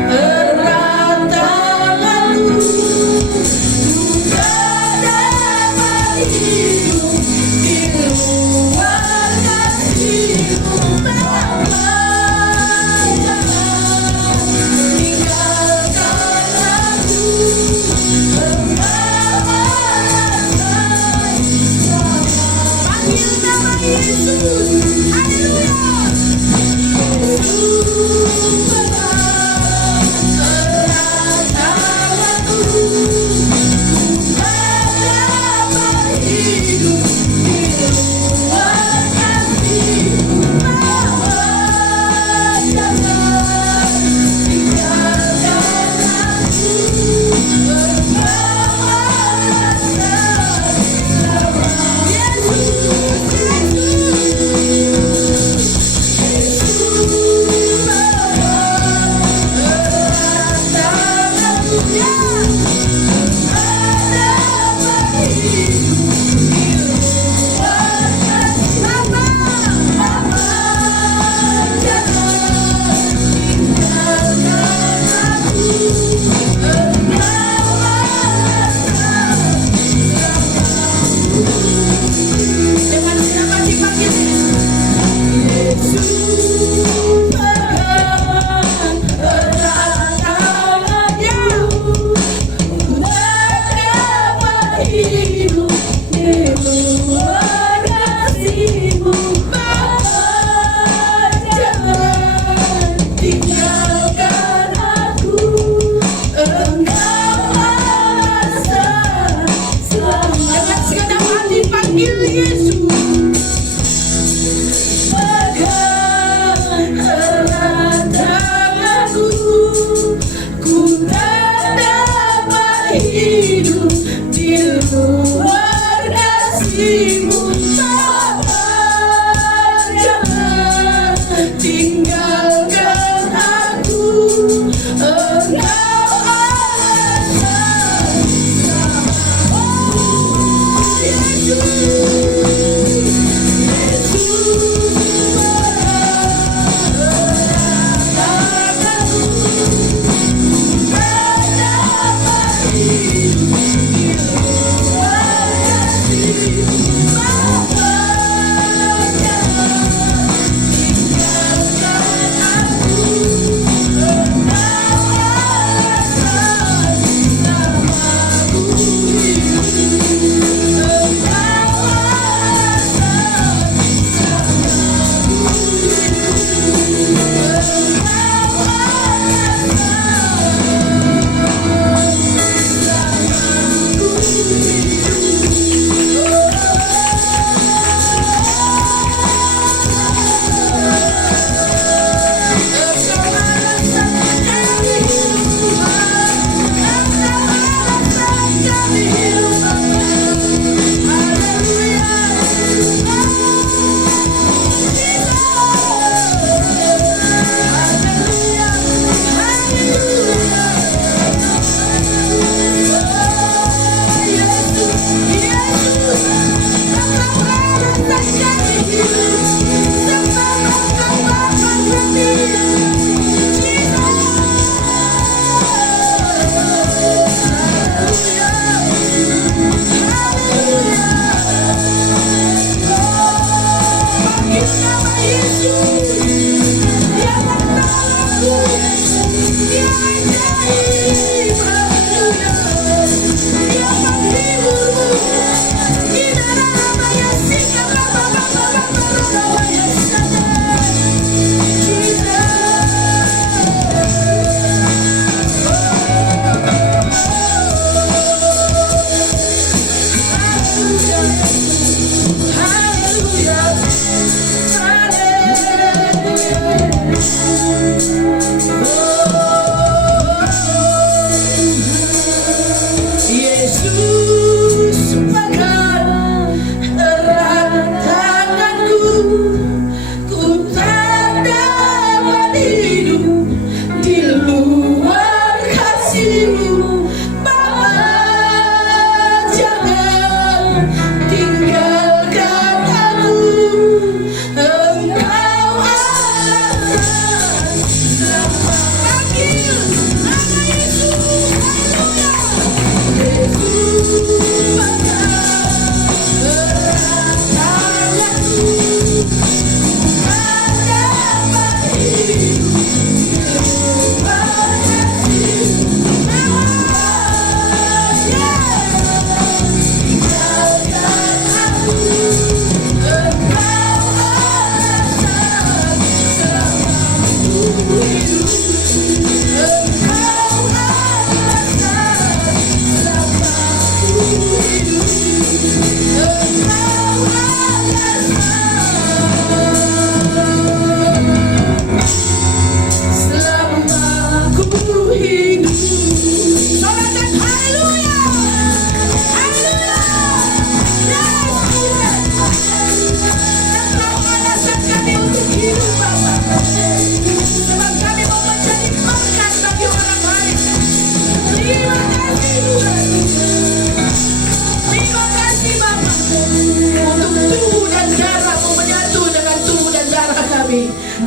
erat tanganmu, tak dapat hidup di luar kasih-Mu. Jangan tinggalkan aku, panggil nama Yesus. Haleluya. Yesus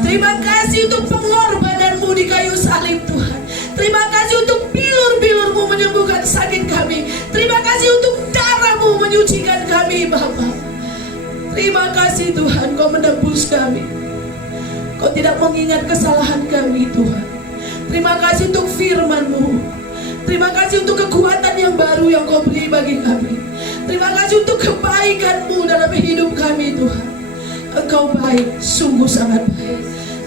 Terima kasih untuk pengorbananmu di kayu salib Tuhan. Terima kasih untuk bilur-bilurmu menyembuhkan sakit kami. Terima kasih untuk darahmu menyucikan kami Bapa. Terima kasih Tuhan, Kau menebus kami. Kau tidak mengingat kesalahan kami Tuhan. Terima kasih untuk firman-Mu. Terima kasih untuk kekuatan yang baru yang Kau beri bagi kami. Terima kasih untuk kebaikan-Mu dalam hidup kami Tuhan. Engkau baik, sungguh sangat baik.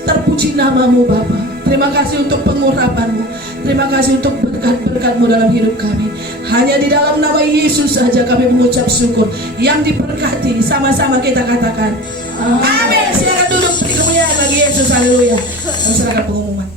Terpuji nama-Mu Bapa. Terima kasih untuk pengurapan-Mu. Terima kasih untuk berkat-berkat-Mu dalam hidup kami. Hanya di dalam nama Yesus saja kami mengucap syukur. Yang diberkati, sama-sama kita katakan amin. Silakan duduk, beri kemuliaan bagi Yesus. Haleluya. Dan silakan pengumuman.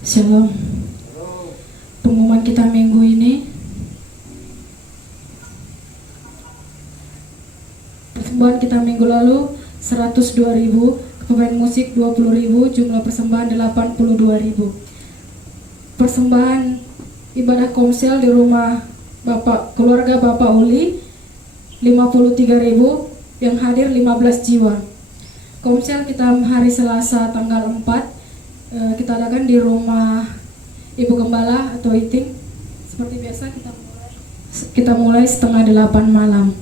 Shalom. Pengumuman kita minggu ini, persembahan kita minggu lalu 102.000, pemain musik 20.000, jumlah persembahan 82.000. Persembahan ibadah komsel di rumah keluarga Bapak Uli 53.000, yang hadir 15 jiwa. Komsel kita hari Selasa tanggal 4 kita adakan di rumah Ibu Gembala atau Iting. Seperti biasa kita mulai 7:30 malam.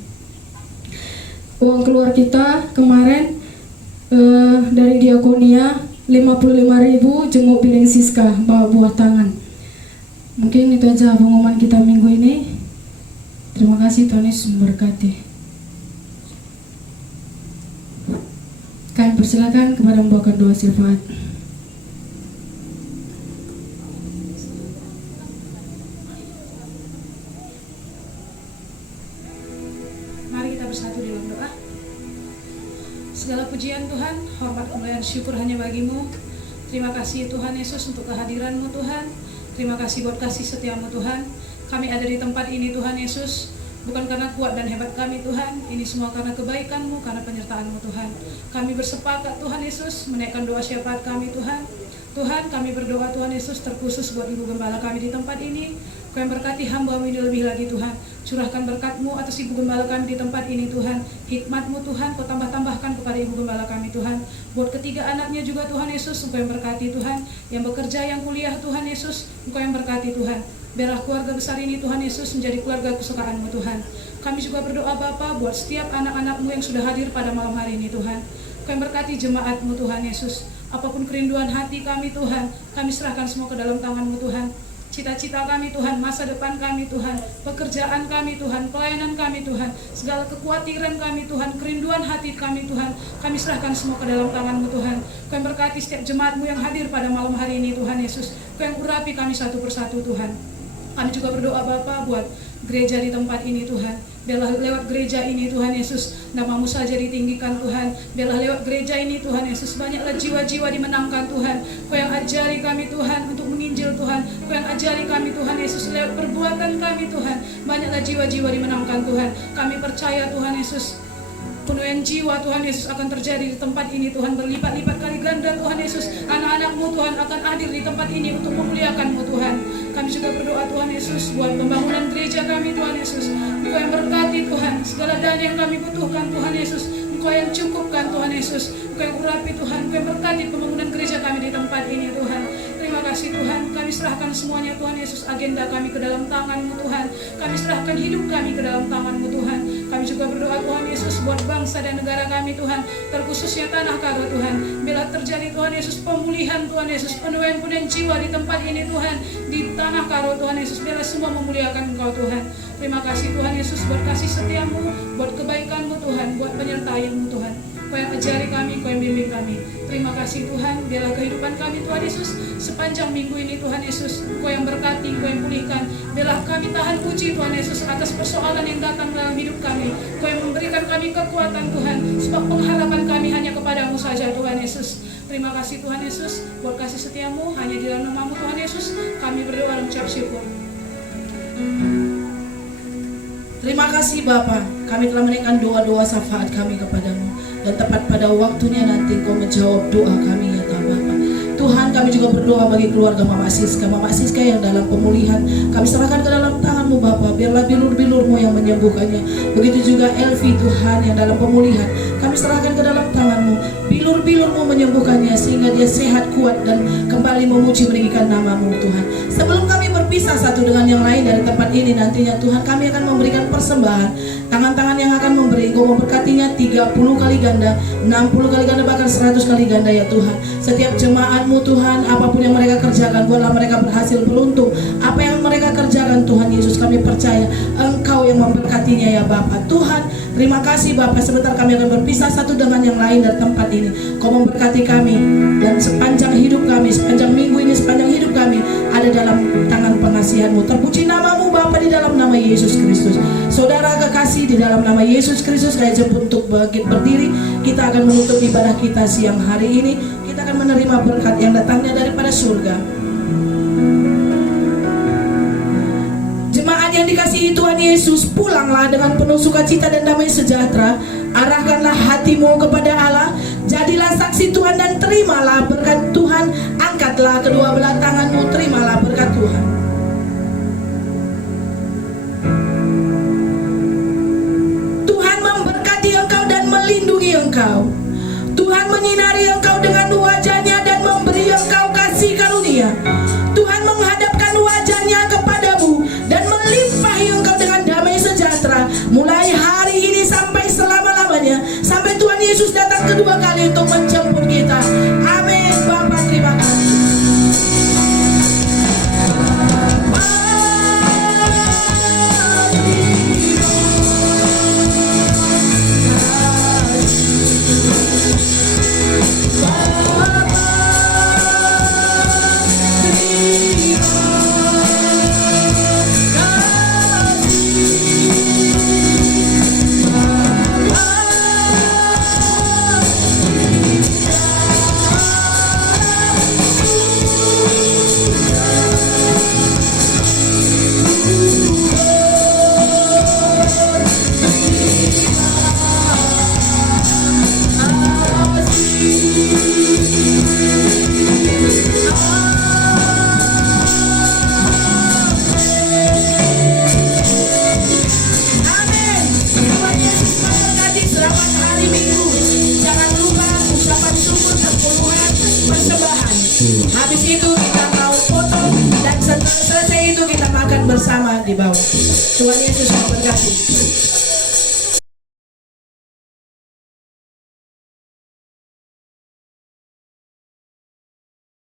Uang keluar kita kemarin dari Diakonia 55.000, jenguk piring Siska bawa buah tangan. Mungkin itu aja pengumuman kita minggu ini. Terima kasih, Tuhan Yesus memberkati. Kami persilakan kepada membawakan doa syafaat. Bersatu dalam doa. Segala pujian Tuhan, hormat, kemuliaan, syukur hanya bagimu. Terima kasih Tuhan Yesus untuk kehadiran-Mu Tuhan. Terima kasih buat kasih setia-Mu Tuhan. Kami ada di tempat ini Tuhan Yesus Bukan karena kuat dan hebat kami Tuhan, ini semua karena kebaikan-Mu, karena penyertaan-Mu Tuhan. Kami bersepakat Tuhan Yesus menaikkan doa syafaat kami Tuhan. Tuhan, kami berdoa Tuhan Yesus terkhusus buat Ibu Gembala kami di tempat ini. Kau yang berkati hamba-Mu ini lebih lagi Tuhan. Curahkan berkat-Mu atas Ibu Gembala kami di tempat ini Tuhan. Hikmat-Mu Tuhan, Kau tambah-tambahkan kepada Ibu Gembala kami Tuhan. Buat ketiga anaknya juga Tuhan Yesus, Engkau yang berkati Tuhan. Yang bekerja, yang kuliah Tuhan Yesus, Engkau yang berkati Tuhan. Biarlah keluarga besar ini Tuhan Yesus menjadi keluarga kesukaan-Mu Tuhan. Kami juga berdoa Bapa buat setiap anak-anak-Mu yang sudah hadir pada malam hari ini Tuhan. Kau yang berkati jemaat-Mu Tuhan Yesus. Apapun kerinduan hati kami Tuhan, kami serahkan semua ke dalam tangan-Mu Tuhan. Cita-cita kami Tuhan, masa depan kami Tuhan, pekerjaan kami Tuhan, pelayanan kami Tuhan, segala kekhawatiran kami Tuhan, kerinduan hati kami Tuhan, kami serahkan semua ke dalam tangan-Mu Tuhan. Kau yang berkati setiap jemaat-Mu yang hadir pada malam hari ini Tuhan Yesus. Kau yang urapi kami satu persatu Tuhan. Kami juga berdoa Bapa buat gereja di tempat ini Tuhan. Biarlah lewat gereja ini Tuhan Yesus, nama-Mu saja ditinggikan Tuhan. Biarlah lewat gereja ini Tuhan Yesus, banyaklah jiwa-jiwa dimenangkan Tuhan. Kau yang ajari kami Tuhan untuk menginjil Tuhan. Kau yang ajari kami Tuhan Yesus lewat perbuatan kami Tuhan. Banyaklah jiwa-jiwa dimenangkan Tuhan. Kami percaya Tuhan Yesus, penuaian jiwa Tuhan Yesus akan terjadi di tempat ini Tuhan, berlipat-lipat kali ganda Tuhan Yesus. Anak-anak-Mu Tuhan akan hadir di tempat ini untuk memuliakan-Mu Tuhan. Kami juga berdoa Tuhan Yesus buat pembangunan gereja kami Tuhan Yesus. Engkau yang berkati Tuhan, segala dana yang kami butuhkan Tuhan Yesus, Engkau yang cukupkan Tuhan Yesus. Engkau yang urapi Tuhan, Engkau yang berkati pembangunan gereja kami di tempat ini Tuhan. Terima kasih Tuhan, kami serahkan semuanya Tuhan Yesus, agenda kami ke dalam tangan-Mu Tuhan. Kami serahkan hidup kami ke dalam tangan-Mu Tuhan. Kami juga berdoa Tuhan Yesus buat bangsa dan negara kami Tuhan, terkhususnya Tanah Karo Tuhan. Bila terjadi Tuhan Yesus pemulihan Tuhan Yesus, penuaian jiwa di tempat ini Tuhan, di Tanah Karo Tuhan Yesus, bila semua memuliakan Engkau Tuhan. Terima kasih Tuhan Yesus buat kasih setia-Mu, buat kebaikan-Mu Tuhan, buat penyertaan-Mu Tuhan. Kau yang ajari kami, Kau yang bimbing kami. Terima kasih Tuhan, biarlah kehidupan kami Tuhan Yesus sepanjang minggu ini Tuhan Yesus, Kau yang berkati, Kau yang pulihkan. Biarlah kami tahan puji Tuhan Yesus atas persoalan yang datang dalam hidup kami. Kau yang memberikan kami kekuatan Tuhan, sebab pengharapan kami hanya kepada-Mu saja Tuhan Yesus. Terima kasih Tuhan Yesus buat kasih setia-Mu, hanya di dalam nama-Mu Tuhan Yesus kami berdoa dan ucap syukur. Terima kasih Bapa, kami telah menaikkan doa-doa syafaat kami kepadamu. Dan tepat pada waktunya nanti Kau menjawab doa kami ya Bapa. Tuhan, kami juga berdoa bagi keluarga Mama Siska yang dalam pemulihan. Kami serahkan ke dalam tangan-Mu Bapa, biarlah bilur-bilur-Mu yang menyembuhkannya. Begitu juga Elvi Tuhan yang dalam pemulihan, kami serahkan ke dalam tangan-Mu. Bilur-bilur-Mu menyembuhkannya sehingga dia sehat, kuat dan kembali memuji meninggikan nama-Mu Tuhan. Sebelum kami berpisah satu dengan yang lain dari tempat ini nantinya Tuhan, kami akan memberikan persembahan. Tangan-tangan yang akan memberi, Engkau memberkatinya 30 kali ganda, 60 kali ganda, bahkan 100 kali ganda ya Tuhan. Setiap jemaat-Mu Tuhan, apapun yang mereka kerjakan, buatlah mereka berhasil beruntung. Apa yang mereka kerjakan Tuhan Yesus, kami percaya Engkau yang memberkatinya ya Bapa. Tuhan, terima kasih Bapa. Sebentar kami akan berpisah satu dengan yang lain dari tempat ini. Kau memberkati kami dan sepanjang hidup kami, sepanjang minggu ini, sepanjang hidup kami ada dalam tangan pengasihan-Mu. Terpuji nama-Mu Bapa di dalam nama Yesus Kristus. Saudara kekasih, di dalam nama Yesus Kristus, saya jemput untuk berdiri. Kita akan menutup ibadah kita siang hari ini. Kita akan menerima berkat yang datangnya daripada surga. Jemaat yang dikasihi Tuhan Yesus, pulanglah dengan penuh sukacita dan damai sejahtera. Arahkanlah hatimu kepada Allah, jadilah saksi Tuhan dan terimalah berkat Tuhan. Angkatlah kedua belah tanganmu, terimalah berkat Tuhan. Tuhan memberkati engkau dan melindungi engkau. Tuhan menyinari engkau dengan wajah-Nya dan memberi engkau kasih karunia. Tuhan menghadapkan wajah-Nya kepadamu dan melimpahi engkau dengan damai sejahtera, mulai hari ini sampai selama-lamanya, sampai Tuhan Yesus datang kedua kali untuk menjemput kita. Amin. Bapa, terima kasih. bersama di bawah. Tuhan Yesus memberkati.